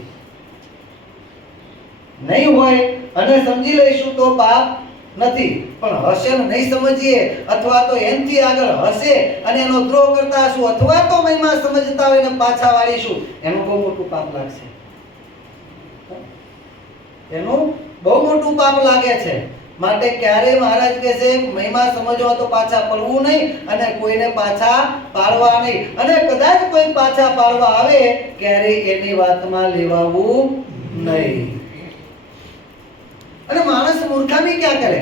નહીં હોય અને સમજી લઈશું તો પાપ નથી. પણ હશે ને નહીં સમજીએ, અથવા તો એનથી આગળ હશે અને એનો દ્રોહ કરતા હશું, અથવા તો મહિમા સમજતા હોય ને પાછા વાળીશું, એનું બહુ મોટું પાપ લાગશે. એનું બહુ મોટું પાપ લાગે છે. માટે ક્યારેય મહારાજ કહે છે મહિમા સમજવા તો પાછા પડવું નહીં અને કોઈને પાછા પાડવા નહીં. અને કદાચ કોઈ પાછા પાડવા આવે ક્યારેય એની વાતમાં લેવાવું નહીં. અને માણસ મૂર્ખામી ક્યાં કરે?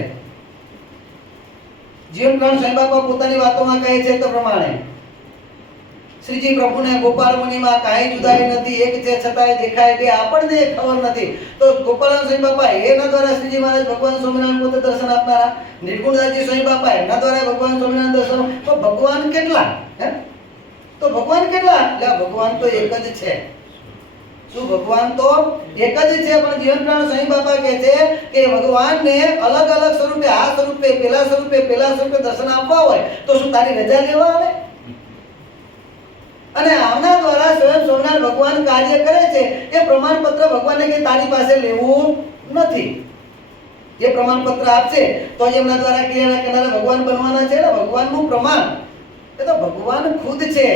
જીવન પ્રાણ સ્વામી બાપા પોતાની વાતોમાં કહે છે તે પ્રમાણે શ્રીજી પ્રભુને ગોપાલ મુનિમાં કાંઈ જુદાઈ નથી, એક છે છતાંય દેખાય બે, આપણને ખબર નથી. તો ગોપાલ સ્વામી બાપા એના દ્વારા શ્રીજી મહારાજ ભગવાન સ્વામિનારાયણ પોતે દર્શન આપનારા, નિર્ગુણદાસજી સ્વામી બાપા એના દ્વારા ભગવાન સ્વામિનારાયણ દર્શન. તો ભગવાન કેટલા? તો ભગવાન કેટલા? એટલે ભગવાન તો એક જ છે. શું ભગવાન તો એક જ છે, પણ જીવન પ્રાણ સ્વામી બાપા કહે છે કે ભગવાનને અલગ અલગ સ્વરૂપે, આ સ્વરૂપે, પેલા સ્વરૂપે દર્શન આપવા હોય તો શું તારી રજા લેવા આવે? અને આમના દ્વારા સ્વયં સ્વામિનારાયણ ભગવાન કાર્ય કરે છે. એ પ્રમાણપત્ર ભગવાનને કે તારી પાસે લેવું નથી. એ પ્રમાણપત્ર આપશે તો જ એમના દ્વારા ક્રિયાના કરનારા ભગવાન બનવાના છે ને. ભગવાનનું પ્રમાણ એ તો ભગવાન ખુદ છે.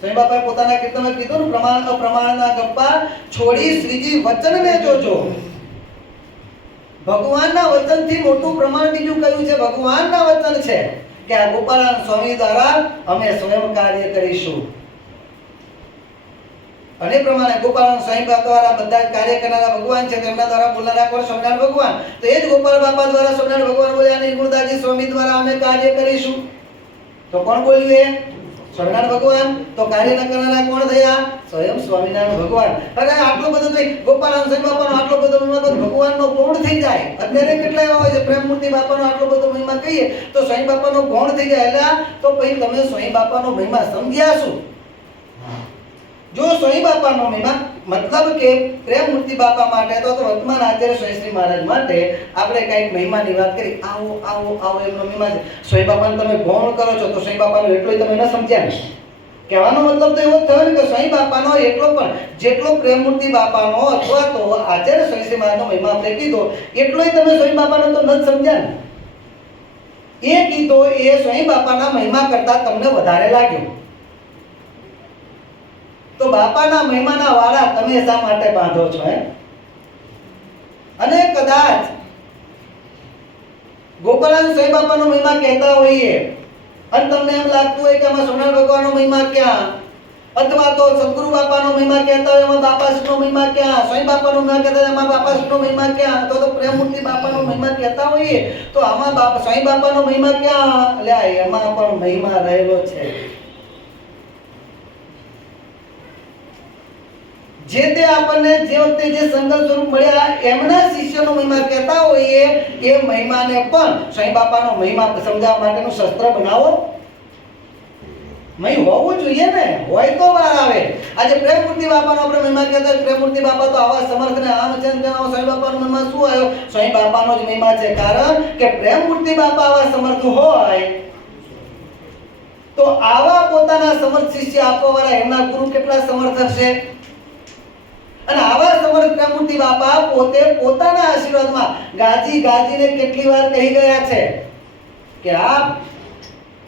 સ્વામી બાપાએ પોતાના કીર્તનમાં કીધું ને, પ્રમાણ અપ્રમાણના ગપ્પા છોડી શ્રીજી વચનને જોજો. ભગવાનના વચનથી મોટું પ્રમાણ બીજું કયું છે? ભગવાનના વચન છે કે આ ગોપાળાન સ્વામી દ્વારા અમે સ્વયં કાર્ય કરીશું. અને પ્રમાણે ગોપાળાન સ્વામી બાપા દ્વારા બધા કાર્ય કરનારા ભગવાન છે, તેમના દ્વારા બોલનારા કોણ? સ્વામિનારાયણ ભગવાન. તો એ જ ગોપાળ બાપા દ્વારા સ્વામિનારાયણ ભગવાન બોલ્યા અને ગુણદાસજી સ્વામી દ્વારા અમે કાર્ય કરીશું. તો કોણ બોલ્યું? એ સ્વામિનારાયણ ભગવાન. તો કાર્ય ન કરનારા કોણ થયા? સ્વયં સ્વામિનારાયણ ભગવાન. અને આટલો બધો તો ગોપાળાન સ્વામી બાપાનો આટલો બધો મહિમા તો ભગવાનનો ગૌણ થઈ જાય. અત્યારે કેટલા એવા હોય છે પ્રેમમૂર્તિ બાપાનો આટલો બધો મહિમા કહીએ તો સ્વામી બાપાનો ગૌણ થઈ જાય. એટલે તો પછી તમે સ્વામી બાપાનો મહિમા સમજ્યા શું? જો સ્વામી બાપાનો મહિમા મતલબ કે પ્રેમમૂર્તિ બાપા માટે તો વર્તમાન આચાર્ય સ્વામી મહારાજ માટે આપણે કઈક મહિમાની વાત કરી. આવો આવો આવો એમનો મહિમા છે. સ્વામી બાપાને તમે ગૌણ કરો છો તો સ્વામી બાપાનો એટલો તમે ન સમજ્યા ને. કહેવાનો મતલબ તો એવો થયો ને કે સ્વામી બાપાનો એટલો પણ જેટલો પ્રેમમૂર્તિ બાપાનો અથવા તો આચાર્ય સ્વામી મહારાજનો મહિમા આપણે કીધો એટલોય તમે સ્વામી બાપાનો તો ન સમજ્યા ને. એ કીધો એ સ્વામી બાપાના મહિમા કરતા તમને વધારે લાગ્યો. તો બાપાના મહિમાના વાળા તમે શા માટે બાંધો છો? અને કદાચ ગોપાળાન સ્વામી બાપાનો મહિમા કહેતા હોઈએ અને તમને એમ લાગતું હોય કે આમાં સ્વામિનારાયણ ભગવાનનો મહિમા ક્યાં, અથવા તો સદગુરુ બાપાનો મહિમા કહેતા હોય એમાં બાપાશ્રીનો મહિમા ક્યાં, સ્વામી બાપાનો મહિમા કહેતા હોય એમાં બાપાશ્રીનો મહિમા ક્યાં, અથવા તો પ્રેમમૂર્તિ બાપાનો મહિમા કહેતા હોઈએ તો આમાં સ્વામી બાપાનો મહિમા ક્યાં? એટલે એમાં પણ મહિમા રહેલો છે. જે તે આપણને જે વખતે જે સંકલ્પ સ્વરૂપ મળ્યા એમના શિષ્યનો મહિમા કહેતા હોઈએ એ મહિમાને પણ સ્વામી બાપાનો મહિમા સમજાવવા માટેનું શસ્ત્ર બનાવો. મહી હોવું જોઈએ ને, હોય તો બહાર આવે. આજે પ્રેમમૂર્તિ બાપાનો આપણે મહિમા કહેતા હોય, પ્રેમમૂર્તિ બાપા તો આવા સમર્થ ને આમ છે ને સ્વામી બાપાનો મહિમા શું આવ્યો? સ્વામી બાપાનો જ મહિમા છે. કારણ કે પ્રેમમૂર્તિ બાપા આવા સમર્થ હોય તો આવા પોતાના સમર્થ શિષ્ય આપવા વાળા એમના ગુરુ કેટલા સમર્થ હશે? અને આવા સમર્થ પ્રેમમૂર્તિ બાપા પોતે પોતાના આશીર્વાદમાં ગાજી ગાજીને કેટલી વાર કહી ગયા છે કે આ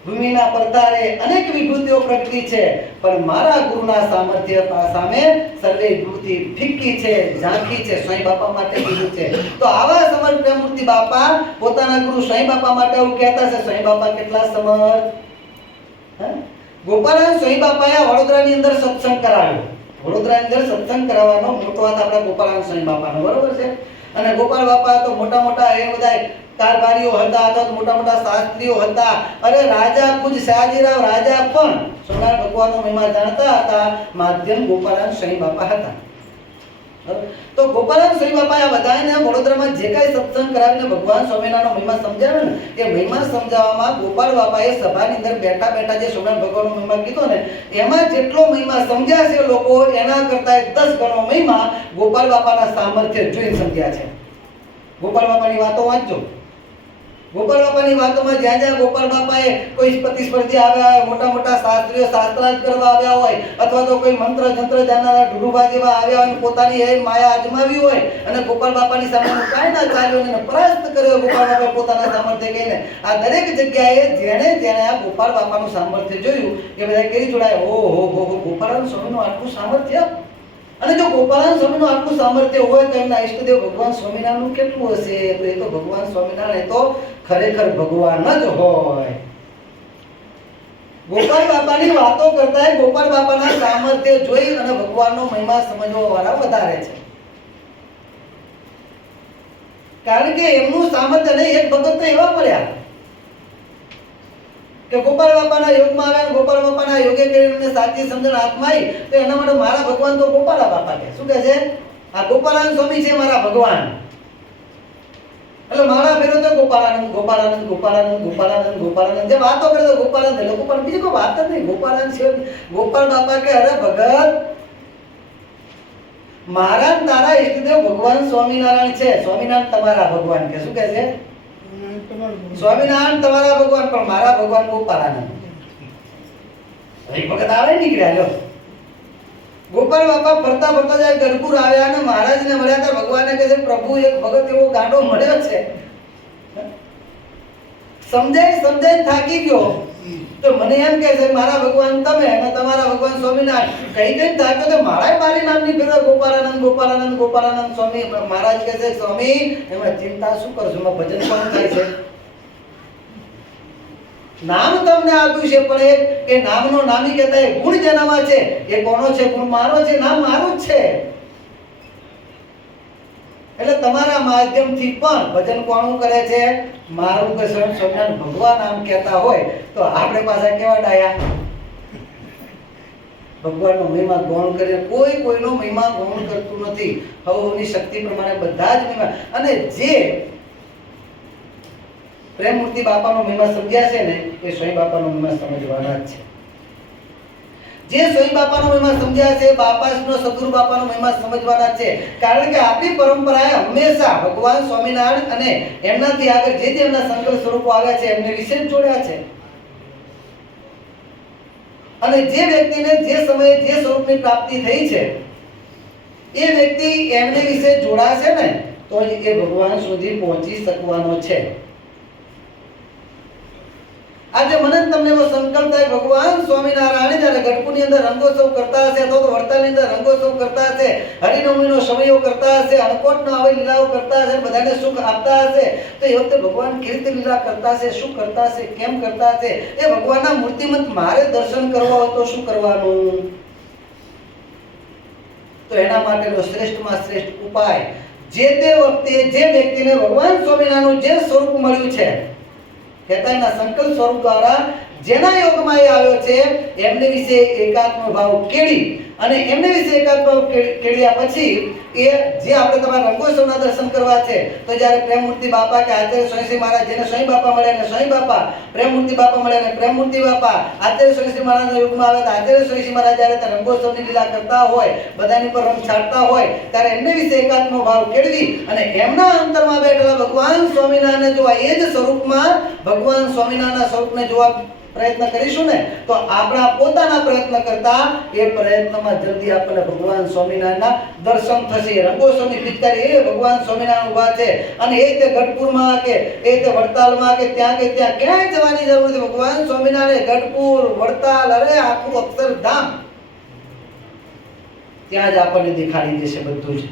ભૂમિના પડતારે અનેક વિભૂતિઓ પ્રગટી છે પણ મારા ગુરુના સામર્થ્ય સામે સર્વે વિભૂતિ ફિક્કી છે, ઝાંખી છે. સ્વામી બાપા માટે કીધું છે. તો આવા સમર્થ પ્રેમમૂર્તિ બાપા પોતાના ગુરુ સ્વામી બાપા માટે એવું કહેતા છે. સ્વામી બાપા કેટલા સમર્થ? ગોપાળાન સ્વામી બાપાએ વડોદરાની અંદર સત્સંગ કરાવ્યો. વડોદરાની અંદર સત્સંગ કરાવવાનો મોટો હાથ આપણા ગોપાળાન સ્વામી બાપાનો, બરોબર છે. અને ગોપાળ બાપા તો મોટા મોટા એ બધા કારભારીઓ હતા અથવા મોટા મોટા શાસ્ત્રીઓ હતા. અરે રાજા પૂજ સયાજીરાવ રાજા પણ સ્વામિનારાયણ ભગવાનનો મહિમા જાણતા હતા. માધ્યમ ગોપાળાન સ્વામી બાપા હતા. તો ગોપાળાન સ્વામી બાપાએ આ બધાને વડોદરામાં જે કાંઈ સત્સંગ કરાવીને ભગવાન સ્વામિનારાયણનો મહિમા સમજાવ્યો ને એ મહિમા સમજાવવામાં ગોપાળ બાપાએ સભાની અંદર બેઠા બેઠા જે સ્વામિનારાયણ ભગવાનનો મહિમા કીધો ને એમાં જેટલો મહિમા સમજ્યા છે લોકો એના કરતા 10 ગણો મહિમા ગોપાળ બાપાના સામર્થ્ય જોઈને સમજ્યા છે. ગોપાળ બાપાની વાતો વાંચજો. ગોપાળ બાપાની વાતોમાં જ્યાં જ્યાં ગોપાળ બાપાએ કોઈ પ્રતિસ્પર્ધી આવ્યા હોય, મોટા મોટા શાસ્ત્રીઓ શાસ્ત્રાર્થ કરવા આવ્યા હોય અથવા તો કોઈ મંત્ર જંત્ર જાણનારા ઢુઢુભા જેવા આવ્યા હોય પોતાની એ માયા અજમાવી હોય અને ગોપાળ બાપાની સામે કાંઈ ના ચાલ્યું અને પરાસ્ત કર્યો ગોપાળ બાપાએ પોતાના સામર્થ્ય કહીને. આ દરેક જગ્યાએ જેણે જેણે આ ગોપાળ બાપાનું સામર્થ્ય જોયું એ બધા કેરી જોડાય, ઓહો હો ગોપાળાન સ્વામીનું આટલું સામર્થ્ય. અને જો ગોપાળાન સ્વામીનું આટલું સામર્થ્ય હોય તો એમના ઈષ્ટદેવ ભગવાન સ્વામિનારાયણનું કેટલું હશે? તો એ તો ભગવાન સ્વામિનારાયણ તો ખરેખર ભગવાન જ હોય. ગોપાળ બાપાની વાતો કરતા ગોપાળ બાપાના સામર્થ્ય જોઈ અને ભગવાનનો મહિમા સમજવા વાળા વધારે છે. કારણ કે એમનું સામર્થ્ય નહીં, એક ભગત તો એવા મળ્યા કે ગોપાળ બાપાના યોગમાં આવ્યા, ગોપાળ બાપાના યોગે કરીને સાચી સમજણ હાથમાં આવી તો એના માટે મારા ભગવાન તો ગોપાળ બાપા કે શું કહે છે? આ ગોપાળાન સ્વામી છે મારા ભગવાન. એટલે મારા ફેરો તો ગોપાળાનંદ ગોપાળાનંદ ગોપાળાનંદ ગોપાળાનંદ ગોપાળાનંદ જે વાતો કરે તો ગોપાળાનંદ લોકો પણ બીજી કોઈ વાત જ નહીં. ગોપાળાનંદ છે ગોપાળ બાપા કે અરે ભગત મારા ને તારા ઈષ્ટદેવ ભગવાન સ્વામિનારાયણ છે. સ્વામિનારાયણ તમારા ભગવાન કે શું કહે છે? સ્વામિનારાયણ તમારા ભગવાન, પણ મારા ભગવાન ગોપાલાનંદ. એક વખત આવે નીકળ્યા લો ગોપાલ બાપા ફરતા ફરતા જાય, ગઢપુર આવ્યા અને મહારાજને મળ્યા હતા. ભગવાને કહે છે પ્રભુ એક ભગત એવો ગાંડો મળ્યો છે, સમજાય થાકી ગયો. તો મને એમ કહે છે મારા ભગવાન તમે અને તમારા ભગવાન સ્વામિનારાયણ. કઈ થાક્યો તો મારી નામની ફેરવે ગોપાલાનંદ ગોપાલાનંદ ગોપાલાનંદ સ્વામી. મહારાજ કહે છે સ્વામી એમાં ચિંતા શું કરશો, એમાં ભજન કોણ થાય છે? નામ તમને આપ્યું છે, પણ એ નામનો નામી કહેતા એ ગુણ જેનામાં છે એ કોનો છે? ગુણ મારો છે, નામ મારું જ છે. એટલે તમારા માધ્યમથી પણ ભજન કોનું કરે છે? મારું. કે સ્વામિનારાયણ ભગવાન આમ કહેતા હોય તો આપણે પાછા કેવા ડાયા? ભગવાનનો મહિમા ગૌણ કરે. કોઈનો મહિમા ગૌણ કરતું નથી. હવની શક્તિ પ્રમાણે બધા જ મહિમા. અને જે પ્રેમમૂર્તિ બાપાનો મહિમા સમજ્યા છે ને એ સ્વયં બાપાનો મહિમા સમજવાના જ છે. જે સ્વયં બાપાનો મહિમા સમજ્યા છે, બાપાનો સદગુરુ બાપાનો મહિમા સમજવાના છે. કારણ કે આપણી પરંપરાએ હંમેશા ભગવાન સ્વામિનારાયણ અને એમનાથી આગળ જે એમના સંકલ્પ સ્વરૂપો આવ્યા છે એમને વિશે જોડ્યા છે. અને જે વ્યક્તિને જે સમયે જે સ્વરૂપની પ્રાપ્તિ થઈ છે એ વ્યક્તિ એમને વિશે જોડાશે ને તો જ એ ભગવાન સુધી પહોંચી શકવાનો છે. આજે મને તમને એવો સંકલ્પ થાય ભગવાન સ્વામિનારાયણ જ્યારે ગઢપુરની અંદર રંગોત્સવ કરતા હશે અથવા તો વડતાલની અંદર રંગોત્સવ કરતા હશે, હરિનવમીનો સમયો કરતા હશે, અન્નકોટનો આવી લીલાઓ કરતા હશે, બધાને સુખ આપતા હશે, તો એ વખતે ભગવાન કેવી રીતે લીલા કરતા હશે, શું કરતા હશે, કેમ કરતા હશે? એ ભગવાનના મૂર્તિમંત મારે દર્શન કરવા હોય તો શું કરવાનું? તો એના માટેનો શ્રેષ્ઠમાં શ્રેષ્ઠ ઉપાય જે તે વખતે જે વ્યક્તિને ભગવાન સ્વામિનારાયણનું જે સ્વરૂપ મળ્યું છે, કહેતાના સંકલ્પ સ્વરૂપ દ્વારા જેના યોગમાં એ આવ્યો છે એમને વિશે એકાત્મ ભાવ કેળી અને એમને વિશે એકાત્મ ભાવ કેળ્યા પછી એ જે આપણે તમારા રંગોત્સવના દર્શન કરવા છે તો જ્યારે પ્રેમમૂર્તિ બાપા કે આચાર્ય સ્વામીશ્રી મહારાજ જેને સ્વામી બાપા મળ્યા ને સ્વામી બાપા, પ્રેમમૂર્તિ બાપા મળ્યા ને પ્રેમમૂર્તિ બાપા, આચાર્ય સ્વામીશ્રી મહારાજના યુગમાં આવે તો આચાર્ય સ્વામીશ્રી મહારાજ જ્યારે રંગોત્સવની લીલા કરતા હોય, બધાની પર રંગ છાંટતા હોય ત્યારે એમને વિશે એકાત્મ ભાવ કેળવી અને એમના અંતરમાં બેઠેલા ભગવાન સ્વામિનારાયણને જોવા, એ જ સ્વરૂપમાં ભગવાન સ્વામિનારાયણના સ્વરૂપને જોવા પ્રયત્ન કરીશું ને તો આપણા પોતાના પ્રયત્ન કરતા એ પ્રયત્નમાં જલ્દી આપણને ભગવાન સ્વામિનારાયણના દર્શન થશે. રંગોત્સવની પિચકારી એ ભગવાન સ્વામિનારાયણ ઉભા છે અને એ તે ગઢપુરમાં કે એ તે વડતાલમાં કે ત્યાં ક્યાંય જવાની જરૂર નથી. ભગવાન સ્વામિનારાયણ ગઢપુર, વડતાલ, અરે આખું અક્ષરધામ ત્યાં જ આપણને દેખાડી દેશે બધું જ.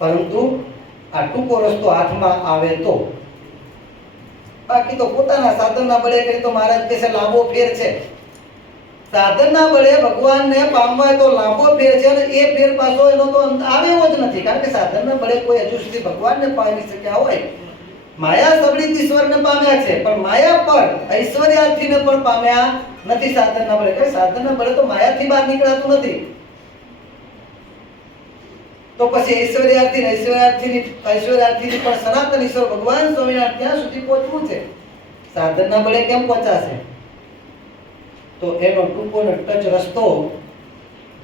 પરંતુ આ ટૂંકો રસ્તો હાથમાં આવે તો, બાકી તો પોતાના સાધનના બળે કરી તો મહારાજ કહે છે લાંબો ફેર છે. સાધનના બળે ભગવાનને પામવા તો લાંબો ફેર છે અને એ ફેર પાછો એનો તો અંત આવે એવો જ નથી. કારણ કે સાધનના બળે કોઈ હજુ સુધી ભગવાનને પામી શક્યા હોય. માયા સબળિત ઈશ્વરને પામ્યા છે પણ માયા પર ઐશ્વર્યાર્થીને પણ પામ્યા નથી સાધનના બળે. કે સાધનના બળે તો માયાથી બહાર નીકળાતું નથી. તો પછી ઐશ્વર્યાર્થીની પણ સનાતન ઈશ્વર ભગવાન સ્વામિનારાયણ ત્યાં સુધી પહોંચવું છે. સાધનના બળે કેમ પહોંચાશે? તો એનો ટૂંકો ને ટચ રસ્તો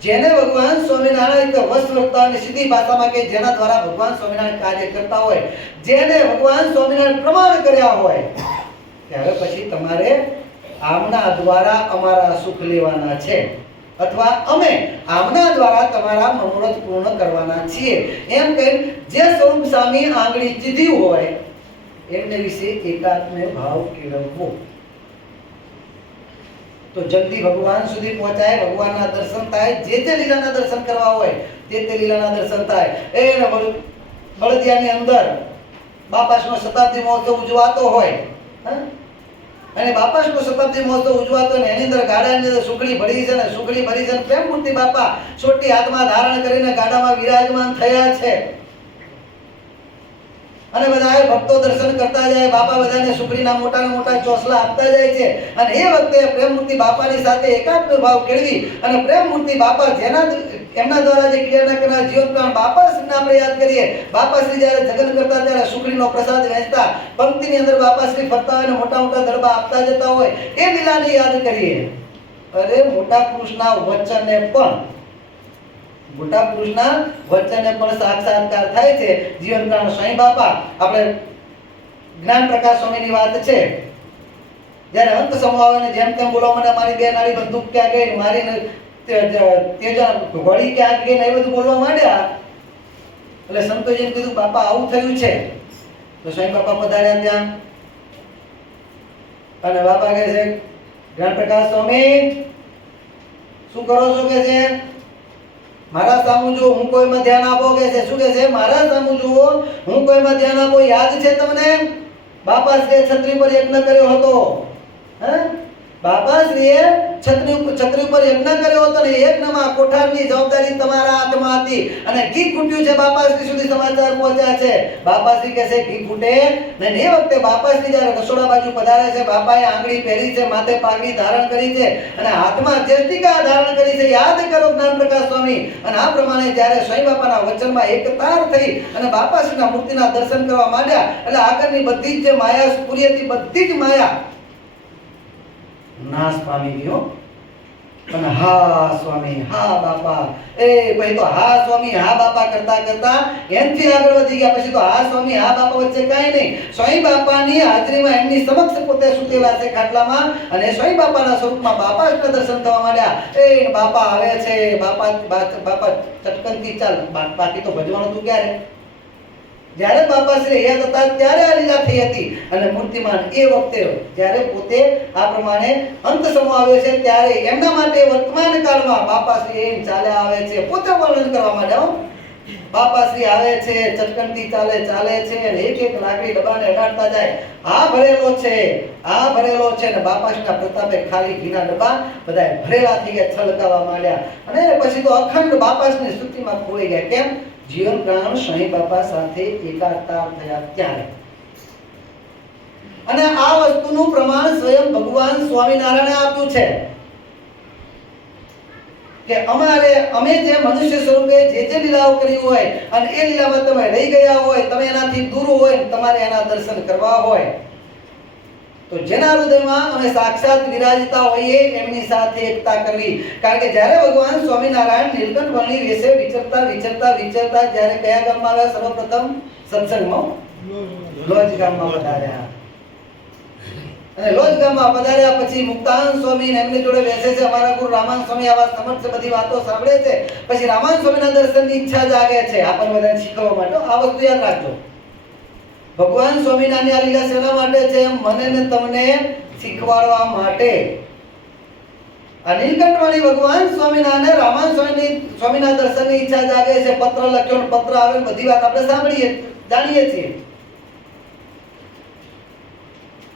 જેને ભગવાન સ્વામિનારાયણ એક વસ્વરતા અને સીધી ભાષામાં કે જેના દ્વારા ભગવાન સ્વામિનારાયણ કાર્ય કરતા હોય, જેને ભગવાન સ્વામિનારાયણ પ્રમાણ કર્યા હોય, ત્યારે પછી તમારે આમના દ્વારા અમારા સુખ લેવાના છે અથવા અમે આમના દ્વારા તમારા મનોરથ પૂર્ણ કરવાના છીએ એમ કહી જે સ્વરૂપ સામે આંગળી ચીધી હોય એમને વિશે એકાત્મ ભાવ કેળવવો તો જલ્દી ભગવાન સુધી પહોંચાય, ભગવાનના દર્શન થાય. જે તે લીલાના દર્શન કરવા હોય તે લીલાના દર્શન થાય. એ બળદિયાની અંદર બાપાશ્રીનો શતાબ્દી મહોત્સવ ઉજવાતો હોય અને બાપાશ્રીનો શતાબ્દી મહોત્સવ ઉજવાતો ને એની અંદર ગાડાની અંદર સુખડી ભરી છે ને સુખડી ભરી છે. પ્રેમમૂર્તિ બાપા છોટી હાથમાં ધારણ કરીને ગાડામાં વિરાજમાન થયા છે અને બધા ભક્તો દર્શન કરતા જાય. બાપા બધાને સુખડીના મોટા ચોસલા આપતા જાય છે અને એ વખતે પ્રેમમૂર્તિ બાપાની સાથે એકાત્મ ભાવ કેળવી અને પ્રેમમૂર્તિ બાપા એમના દ્વારા જે ક્રિયાના કરનાર જીવન પ્રાણ બાપાશ્રીને આપણે યાદ કરીએ. બાપાશ્રી જ્યારે જગન કરતા ત્યારે સુખડીનો પ્રસાદ વહેંચતા, પંક્તિની અંદર બાપાશ્રી ફરતા હોય અને મોટા દરબા આપતા જતા હોય એ લીલાને યાદ કરીએ. અરે મોટા પુરુષના વચનને પણ મોટા પુરુષના વચને પણ સાક્ષાત્કાર થાય છે. જીવન પ્રાણ સ્વામી બાપા આપણે જ્ઞાન પ્રકાશ સ્વામીની વાત છે. જ્યારે અંત સમૂહ આવે ને જેમ તેમ બોલવા મને મારી બે નારી બંદૂક ક્યાં ગઈ, મારી તેજા ઘોડી ક્યાં ગઈ ને એ બધું બોલવા માંડ્યા. એટલે સંતોષે કીધું બાપા આવું થયું છે. તો સ્વામી બાપા પધાર્યા ત્યાં અને બાપા કહે છે જ્ઞાન પ્રકાશ સ્વામી શું કરો છો કે છે, મારા સામું જો હું કોઈમાં ધ્યાન આપો કે છે. શું કે છે, મારા સામું જુઓ હું કોઈમાં ધ્યાન આપો. યાદ છે તમને બાપા શ્રીએ છત્રી પર યજ્ઞ કર્યો હતો. બાપા શ્રીએ છત્રી પર યજ્ઞ કર્યો હતો ને યજ્ઞમાં કોઠારની જવાબદારી તમારા હાથમાં હતી અને ઘી ખૂટ્યું છે. બાપા શ્રી સુધી સમાચાર પહોંચ્યા છે. બાપા શ્રી કહે છે ઘી ખૂટે ને એ વખતે બાપા શ્રી જ્યારે રસોડા બાજુ પધારે છે, બાપાએ આંગળી પહેરી છે, માથે પાઘડી ધારણ કરી છે અને હાથમાં ચેષ્ટિકા ધારણ કરી છે. યાદ કરો જ્ઞાન પ્રકાશ સ્વામી. અને આ પ્રમાણે જ્યારે સ્વામી બાપાના વચનમાં એકતાર થઈ અને બાપા શ્રીના મૂર્તિના દર્શન કરવા માંડ્યા એટલે આગળની બધી જ જે માયા સ્ફુરી હતી બધી જ માયા નાશ પામી ગયો. અને હા સ્વામી હા બાપા એ પછી તો હા સ્વામી હા બાપા કરતા કરતા એનથી આગળ વધી ગયા. પછી તો હા સ્વામી હા બાપા વચ્ચે કાંઈ નહીં. સ્વામી બાપાની હાજરીમાં એમની સમક્ષ પોતે સુતેલા છે ખાટલામાં અને સ્વામી બાપાના સ્વરૂપમાં બાપાના દર્શન થવા માંડ્યા. એ બાપા આવે છે, બાપા ચટકનથી ચાલ. બાકી તો ભજવાનું તું ક્યારે? જ્યારે બાપા શ્રી યાદ હતા ત્યારે આ લીલા થઈ હતી. અને મૂર્તિમાન એ વખતે જ્યારે પોતે આ પ્રમાણે અંત સમૂહ આવ્યો છે ત્યારે એમના માટે વર્તમાન કાળમાં બાપા શ્રી એમ ચાલ્યા આવે છે. પોતે વર્ણન કરવા માંડ્યા. બાપા શ્રી આવે છે, ચટકણથી ચાલે છે અને એક એક લાકડી ડબ્બાને અડાડતા જાય. આ ભરેલો છે, આ ભરેલો છે ને બાપા શ્રીના પ્રતાપે ખાલી ઘીના ડબ્બા બધા ભરેલા થઈ ગયા, છલકાવા માંડ્યા. અને પછી તો અખંડ બાપા શ્રીની સ્તુતિમાં ખોઈ ગયા. કેમ? જીવન પ્રાણ સ્વામી બાપા સાથે એકાકાર થયા ત્યારે. અને આ વસ્તુનું પ્રમાણ સ્વયં ભગવાન સ્વામિનારાયણે આપ્યું છે કે અમે જે મનુષ્ય સ્વરૂપે જે લીલાઓ કરી હોય અને એ લીલામાં તમે રહી ગયા હોય, તમે એનાથી દૂર હોય, તમારે એના દર્શન કરવા હોય તો જેના હૃદયમાં અમે સાક્ષાત વિરાજતા હોઈએ એમની સાથે એકતા કરવી. કારણ કે જ્યારે ભગવાન સ્વામિનારાયણ નીલકંઠ વર્ણી વિશે વિચરતા જ્યારે કયા ગામમાં આવ્યા? સર્વપ્રથમ સત્સંગમાં લોજ ગામમાં પધાર્યા. અને લોજ ગામમાં પધાર્યા પછી મુક્તાનંદ સ્વામી ને એમની જોડે બેસે છે. અમારા ગુરુ રામાનંદ સ્વામી આવા સમર્થ છે, બધી વાતો સાંભળે છે. પછી રામાનંદ સ્વામીના દર્શનની ઈચ્છા જાગે છે આપણને બધાને શીખવવા માટે. આ વસ્તુ યાદ રાખજો. ભગવાન સ્વામિનારાયણ આ લીલા શેના માટે છે? મને ને તમને શીખવાડવા માટે. આ નીલકંઠવાણી ભગવાન સ્વામિનારાયણ રામાનંદ સ્વામીના દર્શનની ઈચ્છા જાગે છે. પત્ર લખ્યો ને પત્ર આવે ને બધી વાત આપણે સાંભળીએ જાણીએ છીએ.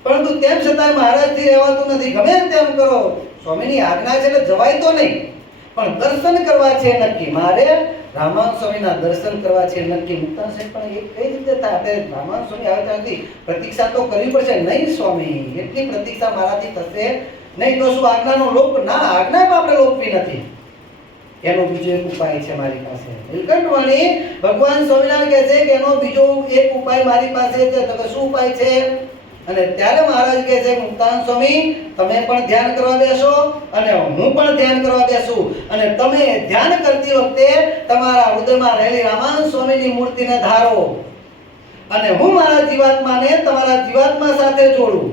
પરંતુ તેમ છતાં મહારાજથી રહેવાતું નથી. ગમે તેમ કરો, સ્વામીની આજ્ઞા છે એટલે જવાય તો નહીં, પણ દર્શન કરવા છે નક્કી. મારે રામાનંદ સ્વામીના દર્શન કરવા છે નક્કી. મુક્તાનંદ સાહેબ પણ એ કઈ રીતે થાય? આપણે રામાનંદ સ્વામી આવે ત્યાંથી પ્રતીક્ષા તો કરવી પડશે. નહીં સ્વામી, એટલી પ્રતીક્ષા મારાથી થશે નહીં. તો શું આજ્ઞાનો લોપ? ના, આજ્ઞા પણ આપણે લોપવી નથી. એનો બીજો એક ઉપાય છે મારી પાસે. નીલકંઠવાણી ભગવાન સ્વામિનારાયણ કહે છે કે એનો બીજો એક ઉપાય મારી પાસે છે. તો શું ઉપાય છે? અને ત્યારે મહારાજ કહે છે મુક્તાનંદ સ્વામી તમે પણ ધ્યાન કરવા બેસો અને હું પણ ધ્યાન કરવા બેસું. અને તમે ધ્યાન કરતી વખતે તમારા હૃદયમાં રહેલી રામાનંદ સ્વામીની મૂર્તિને ધારો અને હું મારા જીવાત્માને તમારા જીવાત્મા સાથે જોડું.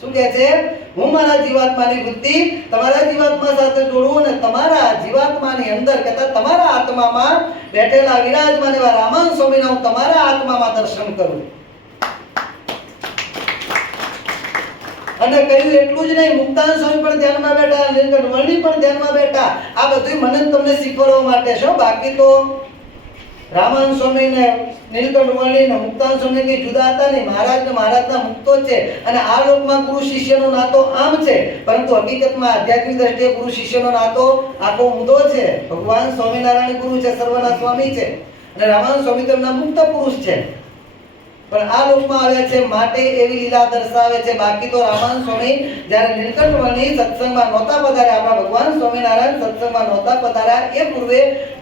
શું કહે છે? હું મારા જીવાત્માની વૃત્તિ તમારા જીવાત્મા સાથે જોડું અને તમારા જીવાત્માની અંદર કહેતા તમારા આત્મામાં બેઠેલા વિરાજમાન એવા રામાનંદ સ્વામીના હું તમારા આત્મામાં દર્શન કરું. અને કહ્યું એટલું જ નહીં, મુક્તાનંદ સ્વામી પણ ધ્યાનમાં બેઠા, નીલકંઠ વર્ણી પણ ધ્યાનમાં બેઠા. આ બધું મને તમને શીખવાડવા માટે છે. બાકી તો રામાનંદ સ્વામી ને નીલકંઠ વર્ણી ને મુક્તાનંદ સ્વામી કઈ જુદા હતા નહીં. મહારાજના મુક્તો છે. અને આ લોકમાં ગુરુ શિષ્યનો નાતો આમ છે, પરંતુ હકીકતમાં આધ્યાત્મિક દ્રષ્ટિએ ગુરુ શિષ્યનો નાતો આખો ઊંધો છે. ભગવાન સ્વામિનારાયણ ગુરુ છે, સર્વના સ્વામી છે અને રામાનંદ સ્વામી તેમના મુક્ત પુરુષ છે. પણ આ લોકમાં આવ્યા છે માટે એવી લીલા દર્શાવે છે. બાકી તો રામાનંદ સ્વામી જ્યારે નીલકંઠ વર્ણી સત્સંગમાં નહોતા પધાર્યા, આપણા ભગવાન સ્વામિનારાયણ સત્સંગમાં નહોતા પધાર્યા એ પૂર્વે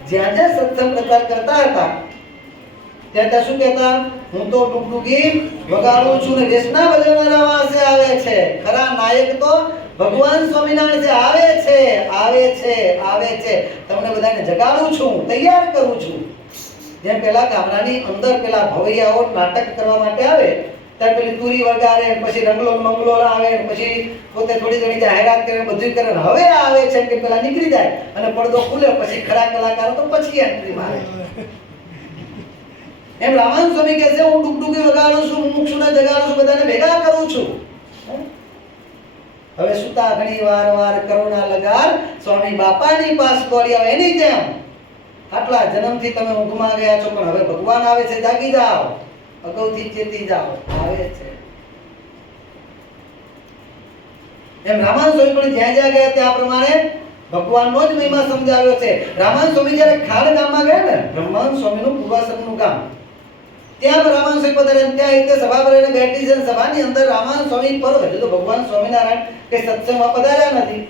જ્યાં જ્યાં સત્સંગ પ્રચાર કરતા હતા ત્યાં શું કહેતા? હું તો ડુગડુગી વગાડું છું ને વેશના બજાવનારા વાસે આવે છે. ખરા નાયક તો ભગવાન સ્વામિનારાયણ છે. આવે છે. તમને બધાને જગાડું છું, તૈયાર કરું છું. જેમ પેલા ગામડાની અંદર પેલા ભવૈયાઓ નાટક કરવા માટે આવે ત્યારે પેલી તુરી વગાડે, પછી રંગલો મંગલો આવે, પછી પોતે થોડી ઘણી જાહેરાત કરે, બધું કરે. હવે આવે છે કે પેલા નીકળી જાય અને પડદો ખુલે, પછી ખરા કલાકારો તો પછી એન્ટ્રી મારે. એમ રામાનંદ સ્વામી કહે છે, હું ડુગડુગી વગાડું છું, મુમુક્ષુને જગાડું છું, બધાને ભેગા કરું છું. હવે સુતા ઘણી વાર કરુણા લગાર સ્વામી બાપાની પાસ દોડી આવે. એની જેમ આટલા જન્મથી તમે ઊંઘમાં ગયા છો, પણ હવે ભગવાન આવે છે, જાગી જાઓ, અગાઉથી ચેતી જાઓ, આવે છે. એમ રામાનંદ સ્વામી પણ જ્યાં જ્યાં ગયા ત્યાં પ્રમાણે ભગવાનનો જ મહિમા સમજાવ્યો છે. રામાનંદ સ્વામી જ્યારે ખાડ ગામમાં ગયા ને, બ્રહ્માનંદ સ્વામીનું પૂર્વાશ્રમનું ગામ, ત્યાં પણ રામાનંદ સ્વામી પધાર્યા. ત્યાં એક સભા ભરીને બેઠી છે. સભાની અંદર રામાનંદ સ્વામી પરોક્ષ, હજુ તો ભગવાન સ્વામિનારાયણ કે સત્સંગમાં પધાર્યા નથી,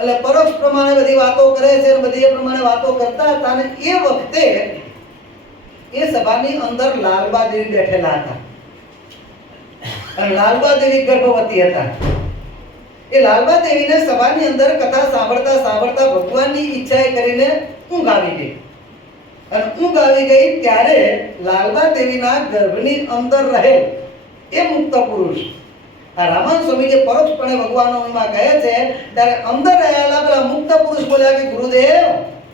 એટલે પરોક્ષ પ્રમાણે બધી વાતો કરે છે અને બધી એ પ્રમાણે વાતો કરતા હતા. અને એ વખતે એ સભાની અંદર લાલબા દેવી બેઠેલા હતા અને લાલબા દેવી ગર્ભવતી હતા. એ લાલબા દેવીને સભાની અંદર કથા સાંભળતા ભગવાનની ઈચ્છાએ કરીને ઊંઘ આવી ગઈ. અને ઊંઘ આવી ગઈ ત્યારે લાલબા દેવીના ગર્ભની અંદર રહેલ એ મુક્ત પુરુષ, આ રામાનંદ સ્વામી જે પરોક્ષપણે ભગવાનનો મહિમા કહે છે, ત્યારે અંદર રહેલા પેલા મુક્ત પુરુષ બોલ્યા કે ગુરુદેવ,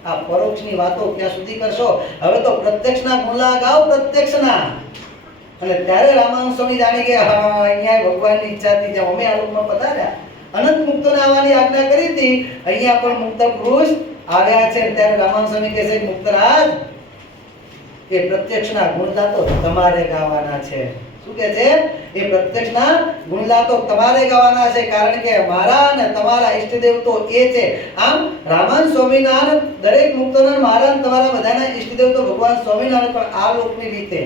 આ પરોક્ષની વાતો ક્યાં સુધી કરશો? હવે તો પ્રત્યક્ષના ગુણલા ગાઓ, પ્રત્યક્ષના. અને ત્યારે રામાનંદ સ્વામી જાણી ગયા, હા, અહીંયા ભગવાનની ઈચ્છાથી જેમ અમે આ લોકમાં પધાર્યા, અનંત મુક્તોને આવવાની આજ્ઞા કરી હતી, અહીંયા પણ મુક્ત પુરુષ આવ્યા છે. ત્યારે રામાનંદ સ્વામી કહે છે, મુક્તરાજ, એ પ્રત્યક્ષના ગુણગાતો તમારે ગાવાના છે. શું કહે છે? એ પ્રત્યક્ષના ગુણગાતો તમારે ગાવાના છે, કારણ કે મારા અને તમારા ઈષ્ટદેવ તો એ છે. આમ રામાનંદ સ્વામિનારાયણ દરેક મુક્તોના, મારા અને તમારા બધાના ઈષ્ટદેવ તો ભગવાન સ્વામિનારાયણ પણ આ લોકની રીતે,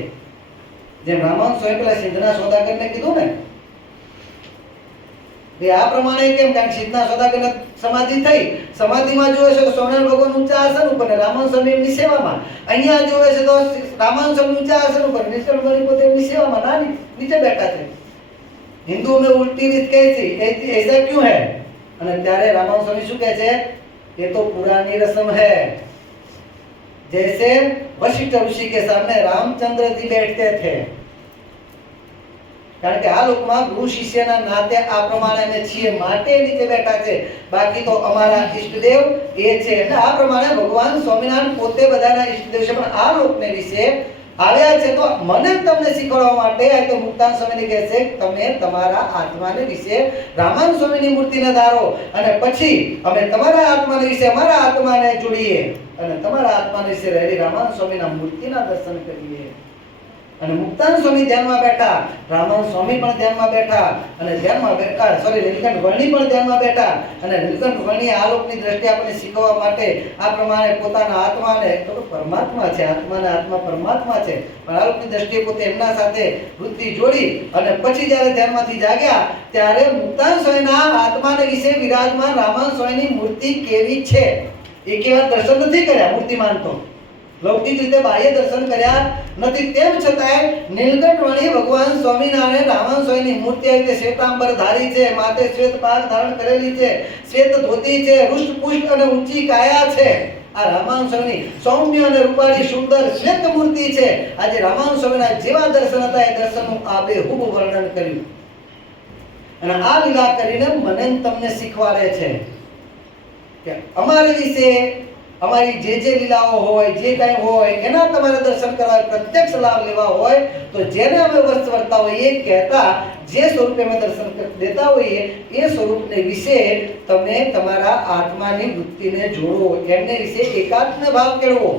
જેમ રામાનંદ સ્વામી પેલા સિદ્ધના સોદાગરને કીધું ને, આ પ્રમાણે કેમ? કારણ સિદ્ધના સોદાગરને સમાધિ થઈ, સમાધિમાં જોવે છે તો સ્વામિનારાયણ ભગવાન ઊંચા આસન ઉપર, રામાનંદ સ્વામી એમની સેવામાં. અહીંયા જોવે છે તો રામાનંદ સ્વામી ઊંચા આસન ઉપર, નિષ્કળ પોતે એમની સેવામાં ના નીચે બેઠા છે. હિન્દુ में उल्टी રીત कैसी, ऐसा क्यों है? અને ત્યારે રામાનંદ સ્વામી શું કહે છે? ये तो पुरानी रस्म है, जैसे वशिष्ठ ऋषि के सामने रामचंद्र जी बैठते थे. કારણ કે આ લોકમાં ગુરુ શિષ્યના નાતે આ પ્રમાણે અમે છીએ માટે નીચે બેઠા છે, બાકી તો અમારા ઈષ્ટદેવ એ છે. એટલે આ પ્રમાણે ભગવાન સ્વામિનારાયણ પોતે બધાના ઈષ્ટદેવ છે, પણ આ લોકને વિશે આવ્યા છે. તો મને તમને શીખવાડવા માટે આ તો મુક્તાન સ્વામીને કહે છે, તમે તમારા આત્માને વિશે રામાનંદ સ્વામીની મૂર્તિને ધારો, અને પછી અમે તમારા આત્માને વિશે અમારા આત્માને જોડીએ અને તમારા આત્માને વિશે રહેલી રામાનંદ સ્વામીના મૂર્તિના દર્શન કરીએ. અને મુક્તાન સ્વામી ધ્યાનમાં બેઠા, રામાનંદ સ્વામી પણ ધ્યાનમાં બેઠા, અને ધ્યાનમાં બેઠા નીલકંઠ વર્ણી પણ ધ્યાનમાં બેઠા. અને નીલકંઠ વર્ણી આ લોકની દ્રષ્ટિ આપણને શીખવવા માટે આ પ્રમાણે પોતાના આત્માને, તો પરમાત્મા છે, આત્માને આત્મા પરમાત્મા છે, પણ આ લોકની દ્રષ્ટિએ પોતે એમના સાથે વૃત્તિ જોડી અને પછી જ્યારે ધ્યાનમાંથી જાગ્યા ત્યારે મુક્તાન સ્વામીના આત્માને વિશે વિરાજમાન રામાનંદ સ્વામીની મૂર્તિ કેવી છે એ કેવા દર્શન નથી કર્યા. મૂર્તિમાન તો લૌકિક રીતે બાહ્ય દર્શન કર્યા નથી, તેમ છતાંય નીલકંઠ વર્ણી ભગવાન સ્વામિનારાયણ રામાનંદ સ્વામીની મૂર્તિ આવી શ્વેતાંબર ધારી છે, માથે શ્વેત પાગ ધારણ કરેલી છે, શ્વેત ધોતી છે, રુષ્ટ પુષ્ટ અને ઊંચી કાયા છે. આ રામાનંદ સ્વામીની સૌમ્ય અને રૂપાળી સુંદર શ્વેત મૂર્તિ છે. આજે રામાનંદ સ્વામીના જેવા દર્શન હતા એ દર્શનનું આબેહૂબ વર્ણન કર્યું. અને આ લીલા કરીને મને તમને શીખવાડે છે કે અમારી વિશે અમારી જે લીલાઓ હોય, જે કાંઈ હોય એના તમારે દર્શન કરવા, પ્રત્યક્ષ લાભ લેવા હોય તો જેને અમે વર્ષ વર્તા હોઈએ, કહેતા જે સ્વરૂપે અમે દર્શન દેતા હોઈએ એ સ્વરૂપને વિશે તમે તમારા આત્માની વૃત્તિને જોડો, એમને વિશે એકાત્મ ભાવ કેળવો.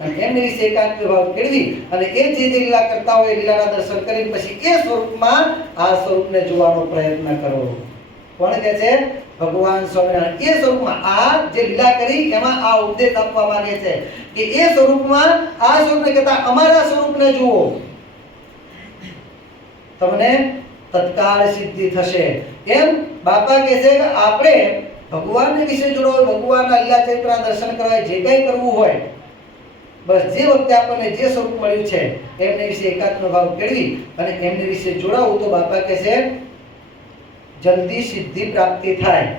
અને એમને વિશે એકાત્મ ભાવ કેળવી અને એ જે લીલા કરતા હોય લીલાના દર્શન કરીને પછી એ સ્વરૂપમાં આ સ્વરૂપને જોવાનો પ્રયત્ન કરો. કોણ કહે છે? ભગવાન સ્વામિનારાયણ. એ સ્વરૂપમાં આ જે લીલા કરી એમાં આ ઉપદેશ આપવા માંગે છે કે એ સ્વરૂપમાં આ સ્વરૂપને કહેતા અમારા સ્વરૂપને જુઓ, તમને તત્કાળ સિદ્ધિ થશે. એમ બાપા કહે છે કે આપણે ભગવાનને વિશે જોડો, ભગવાનના લીલા ચરિત્રના દર્શન કરવા, જે કંઈ કરવું હોય, બસ જે વખતે આપણને જે સ્વરૂપ મળ્યું છે એમની વિશે એકાત્મ ભાવ કેળવી અને એમની વિશે જોડાવું તો બાપા કહે છે જલ્દી સિદ્ધિ પ્રાપ્તિ થાય.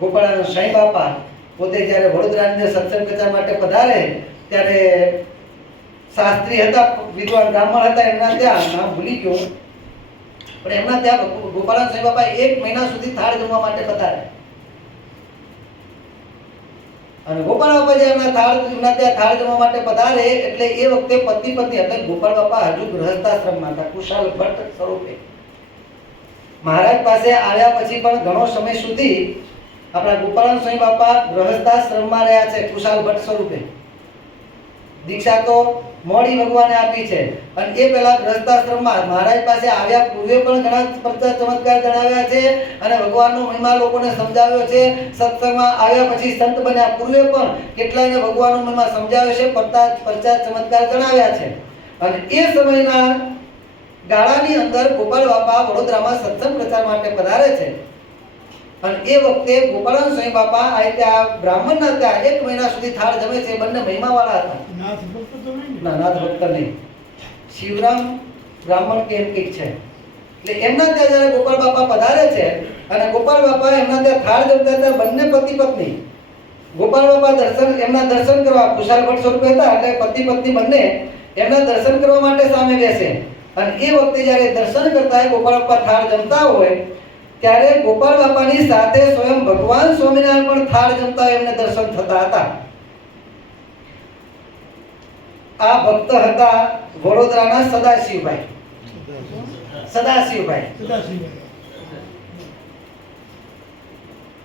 ગોપાળાનંદ સાંઈ બાપા પોતે જ્યારે વડોદરાની અંદર સત્સંગ પ્રચાર માટે પધારે ત્યારે શાસ્ત્રી હતા, વિદ્વાન બ્રાહ્મણ હતા, એમના ત્યાં નામ ભૂલી ગયો પણ એમના ત્યાં ગોપાળાનંદ સાંઈ બાપા 1 મહિના સુધી થાળ જમવા માટે પધારે અને ગોપાલ બાપા જે એમના ત્યાં થાળ જમવા માટે પધારે એટલે એ વખતે પતિ પત્ની એટલે ગોપાલ બાપા હજુ ગૃહસ્થાશ્રમમાં હતા, કુશાલ ભટ્ટ સ્વરૂપે. મહારાજ પાસે આવ્યા પછી પણ ઘણો સમય સુધી આપણા ગોપાળાનંદ સ્વામી બાપા ગૃહસ્થાશ્રમમાં રહ્યા છે કુશાલ ભટ્ટ સ્વરૂપે. દીક્ષા તો મોડી ભગવાને આપી છે અને એ પહેલા ગૃહસ્થાશ્રમમાં મહારાજ પાસે આવ્યા પૂર્વે પણ ઘણા ચમત્કાર જણાવ્યા છે અને ભગવાનનો મહિમા લોકોને સમજાવ્યો છે. સત્સંગમાં આવ્યા પછી સંત બન્યા પૂર્વે પણ કેટલાયને ભગવાનનો મહિમા સમજાવ્યો છે, પરચા ચમત્કાર જણાવ્યા છે. અને એ સમયના ગાળાની અંદર ગોપાલ બાપા વડોદરામાં સત્સંગ પ્રચાર માટે પધારે છે અને એ વખતે ગોપાળાનંદ સ્વામી બાપા આ ત્યાં બ્રાહ્મણના ત્યાં 1 મહિના સુધી થાળ જમે છે. બંને મહિમાવાળા હતા. નાથ ભક્ત તો નહીં ને? ના, નાથ ભક્ત નહીં. શિવરામ બ્રાહ્મણ કે એમ કંઈક છે. એટલે એમના ત્યાં જ્યારે ગોપાલ બાપા પધારે છે અને ગોપાલ બાપા એમના ત્યાં થાળ જમતા હતા, બંને પતિ પત્ની ગોપાલ બાપા એમના દર્શન કરવા કુશાલ ભટ્ટ સ્વરૂપે હતા એટલે પતિ પત્ની બંને એમના દર્શન કરવા માટે સામે બેસે અને એ વખતે જ્યારે દર્શન કરતા હોય ગોપાલ બાપા થાળ જમતા હોય ત્યારે ગોપાલ બાપાની સાથે સ્વયં ભગવાન સ્વામિનારાયણ પણ થાળ જમતા હોય એમને દર્શન થતા હતા. આ ભક્ત હતા વડોદરાના સદાશિવભાઈ.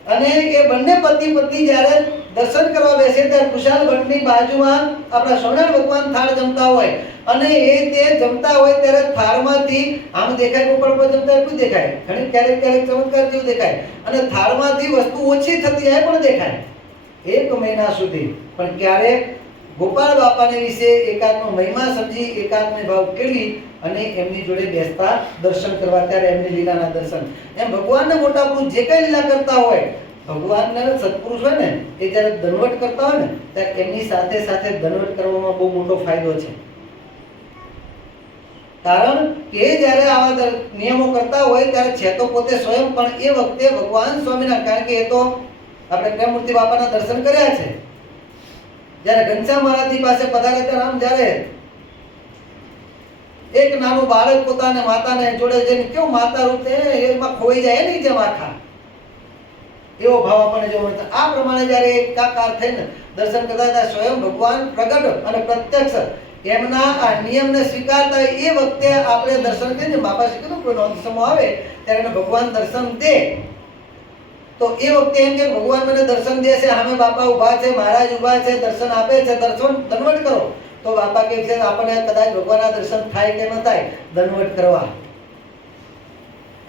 અને એ બંને પતિ પત્ની જ્યારે દર્શન કરવા બેસે ત્યારે કુશાલ ભટ્ટની બાજુમાં આપણા સ્વામિનારાયણ ભગવાન થાળ જમતા હોય અને એ તે જમતા હોય ત્યારે થાળમાંથી આમ દેખાય ગોપાલ બાપા જમતા એટલું દેખાય, ઘણી ક્યારેક ચમત્કાર જેવું દેખાય અને થાળમાંથી વસ્તુ ઓછી થતી જાય પણ દેખાય 1 મહિના સુધી. પણ ક્યારેક ગોપાલ બાપાને વિશે એકાત્મ મહિમા સમજી એકાત્મ ભાવ કેળવી અને એમની જોડે બેસતા દર્શન કરવા ત્યારે એમની લીલાના દર્શન. એમ ભગવાનને મોટા પુરુષ જે કઈ લીલા કરતા હોય ભગવાનને સત્પુરુષ હોય ને એ જ્યારે દંડવટ કરતા હોય ને ત્યારે એમની સાથે સાથે દંડવટ કરવામાં બહુ મોટો ફાયદો છે. કારણ કે જ્યારે આવા નિયમો કરતા હોય ત્યારે છે તો પોતે સ્વયં પણ એ વખતે ભગવાન સ્વામિનારાયણ, કારણ કે એ તો આપણે પ્રેમમૂર્તિ બાપાના દર્શન કર્યા છે. જ્યારે ઘનશ્યામ મહારાજની પાસે પધારે ત્યારે આમ જ્યારે એક નાનું બાળક પોતાને માતાને જોડે જઈને કેવું માતા રૂપ એમાં ખોઈ જાય ને જેમ આખા એવો ભાવ આપણને જોવા મળતો. આ પ્રમાણે જ્યારે એકાકાર થઈને દર્શન કરતા હતા સ્વયં ભગવાન પ્રગટ અને પ્રત્યક્ષ એમના આ નિયમને સ્વીકારતા એ વખતે આપણે દર્શન કરીને બાપા શ્રી કીધું કોઈ નોંધ સમૂહ આવે ત્યારે એને ભગવાન દર્શન દે તો એ વખતે એમ કે ભગવાન મને દર્શન દે છે, સામે બાપા ઊભા છે, મહારાજ ઊભા છે, દર્શન આપે છે, દર્શન દંડવટ કરો તો બાપા કહે છે આપણને કદાચ ભગવાનના દર્શન થાય કે ન થાય દંડવટ કરવા.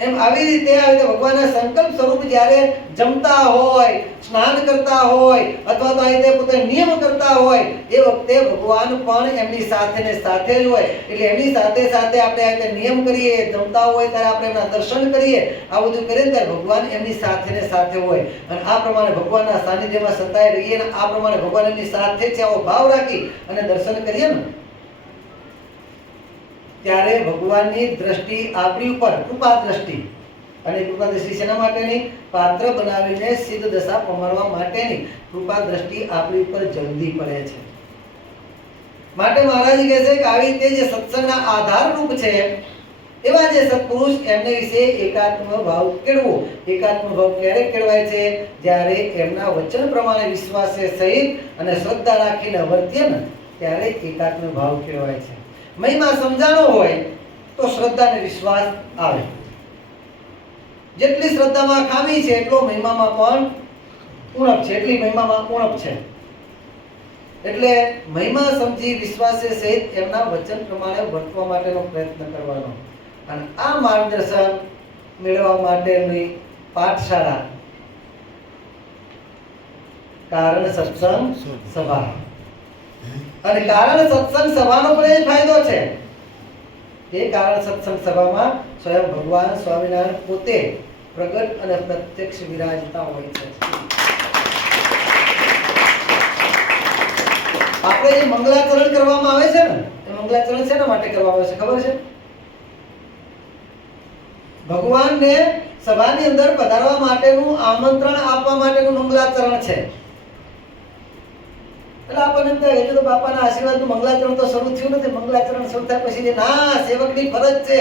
એમ આવી રીતે ભગવાનના સંકલ્પ સ્વરૂપ જ્યારે જમતા હોય, સ્નાન કરતા હોય અથવા તો આ રીતે પોતે નિયમ કરતા હોય એ વખતે ભગવાન પણ એમની સાથે ને સાથે જ હોય. એટલે એમની સાથે સાથે આપણે આ રીતે નિયમ કરીએ, જમતા હોય ત્યારે આપણે એમના દર્શન કરીએ, આ બધું કરીએ ત્યારે ભગવાન એમની સાથે ને સાથે હોય અને આ પ્રમાણે ભગવાનના સાનિધ્યમાં સતાઈ રહીએ અને આ પ્રમાણે ભગવાન એમની સાથે છે આવો ભાવ રાખી અને દર્શન કરીએ ને ત્યારે ભગવાનની દ્રષ્ટિ આપણી ઉપર કૃપા દ્રષ્ટિ અને કૃપા દ્રષ્ટિ શેના માટેની? પાત્ર બનાવીને સિદ્ધ દશા પમાડવા માટેની કૃપા દ્રષ્ટિ આપણી ઉપર જલ્દી પડે છે. માટે મહારાજ કહે છે કે આવી રીતે જે સત્સંગના આધાર રૂપ છે એવા જે સત્પુરુષ એમને વિશે એકાત્મ ભાવ કેળવો. એકાત્મ ભાવ ક્યારે કેળવાય છે? જ્યારે એમના વચન પ્રમાણે વિશ્વાસે સહિત અને શ્રદ્ધા રાખીને વર્તીએ ને ત્યારે એકાત્મ ભાવ કેળવાય છે. મહિમા સમજાણો હોય તો શ્રદ્ધા અને વિશ્વાસ આવે. જેટલી શ્રદ્ધામાં ખામી છે એટલો મહિમામાં પણ ઉણપ છે, એટલી મહિમામાં ઉણપ છે. એટલે મહિમા સમજી વિશ્વાસે સહિત એમના વચન પ્રમાણે વર્તવા માટેનો પ્રયત્ન કરવાનો અને આ માર્ગદર્શન મેળવવા માટેની પાઠશાળા કારણ સત્સંગ સભા. અને કારણ સત્સંગ સભાનો પણ એ ફાયદો છે કે કારણ સત્સંગ સભામાં સ્વયં ભગવાન સ્વામિનારાયણ પોતે પ્રગટ અને પ્રત્યક્ષ વિરાજતા હોય છે. આપણે જે મંગલાચરણ કરવામાં આવે છે ને, એ મંગલાચરણ શેના માટે કરવામાં આવે છે ખબર છે? ભગવાનને સભાની અંદર પધારવા માટેનું આમંત્રણ આપવા માટેનું મંગલાચરણ છે. એટલે આપણને એમ થાય હજુ તો બાપાના આશીર્વાદનું મંગલાચરણ તો શરૂ થયું નથી. મંગલાચરણ શરૂ થાય પછી ના, સેવકની ફરજ છે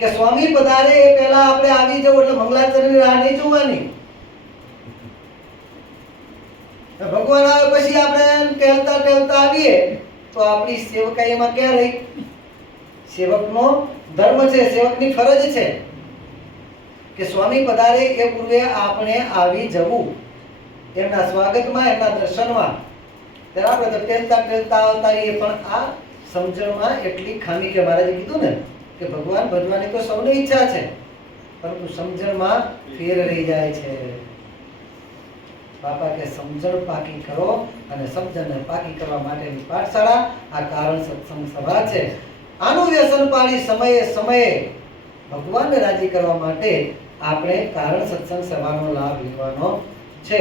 કે સ્વામી પધારે એ પહેલા આપણે આવી જવું. એટલે મંગલાચરણની રાહ નહીં જોવાની. ભગવાન આવે પછી આપણે ટેલતા ટેલતા આવીએ તો આપણી સેવકાઈ એમાં ક્યાં રહી? સેવકનો ધર્મ છે, સેવકની ફરજ છે કે સ્વામી પધારે એ પૂર્વે આપણે આવી જવું, એમના સ્વાગતમાં, એમના દર્શનમાં. ત્યારે આપણે તો ટેલતા ટેલતા આવતા રહીએ. પણ આ સમજણમાં એટલી ખામી કે મહારાજે કીધું ને કે ભગવાન ભજવાની તો સૌની ઈચ્છા છે, પરંતુ સમજણમાં ફેર રહી જાય છે. બાપા કે સમજણ પાકી કરો, અને સમજણને પાકી કરવા માટેની પાઠશાળા આ કારણ સત્સંગ સભા છે. આનું વ્યસન પાડી સમયે સમયે ભગવાનને રાજી કરવા માટે આપણે કારણ સત્સંગ સભાનો લાભ લેવાનો છે.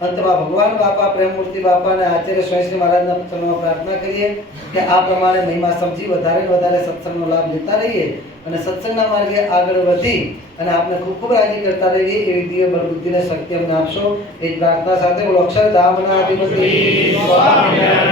અંતમાં ભગવાન બાપા પ્રેમમૂર્તિ બાપા અને આચાર્ય સ્વામી મહારાજના ચરણોમાં પ્રાર્થના કરીએ કે આ પ્રમાણે મહિમા સમજી વધારે ને વધારે સત્સંગનો લાભ લેતા રહીએ અને સત્સંગના માર્ગે આગળ વધી અને આપને ખૂબ ખૂબ રાજી કરતા રહીએ એવી દિવ્ય બળ બુદ્ધિને શક્તિ અમને આપશો. એ જ પ્રાર્થના સાથે બોલો અક્ષરધામના અધિપતિ સ્વામિનારાયણ.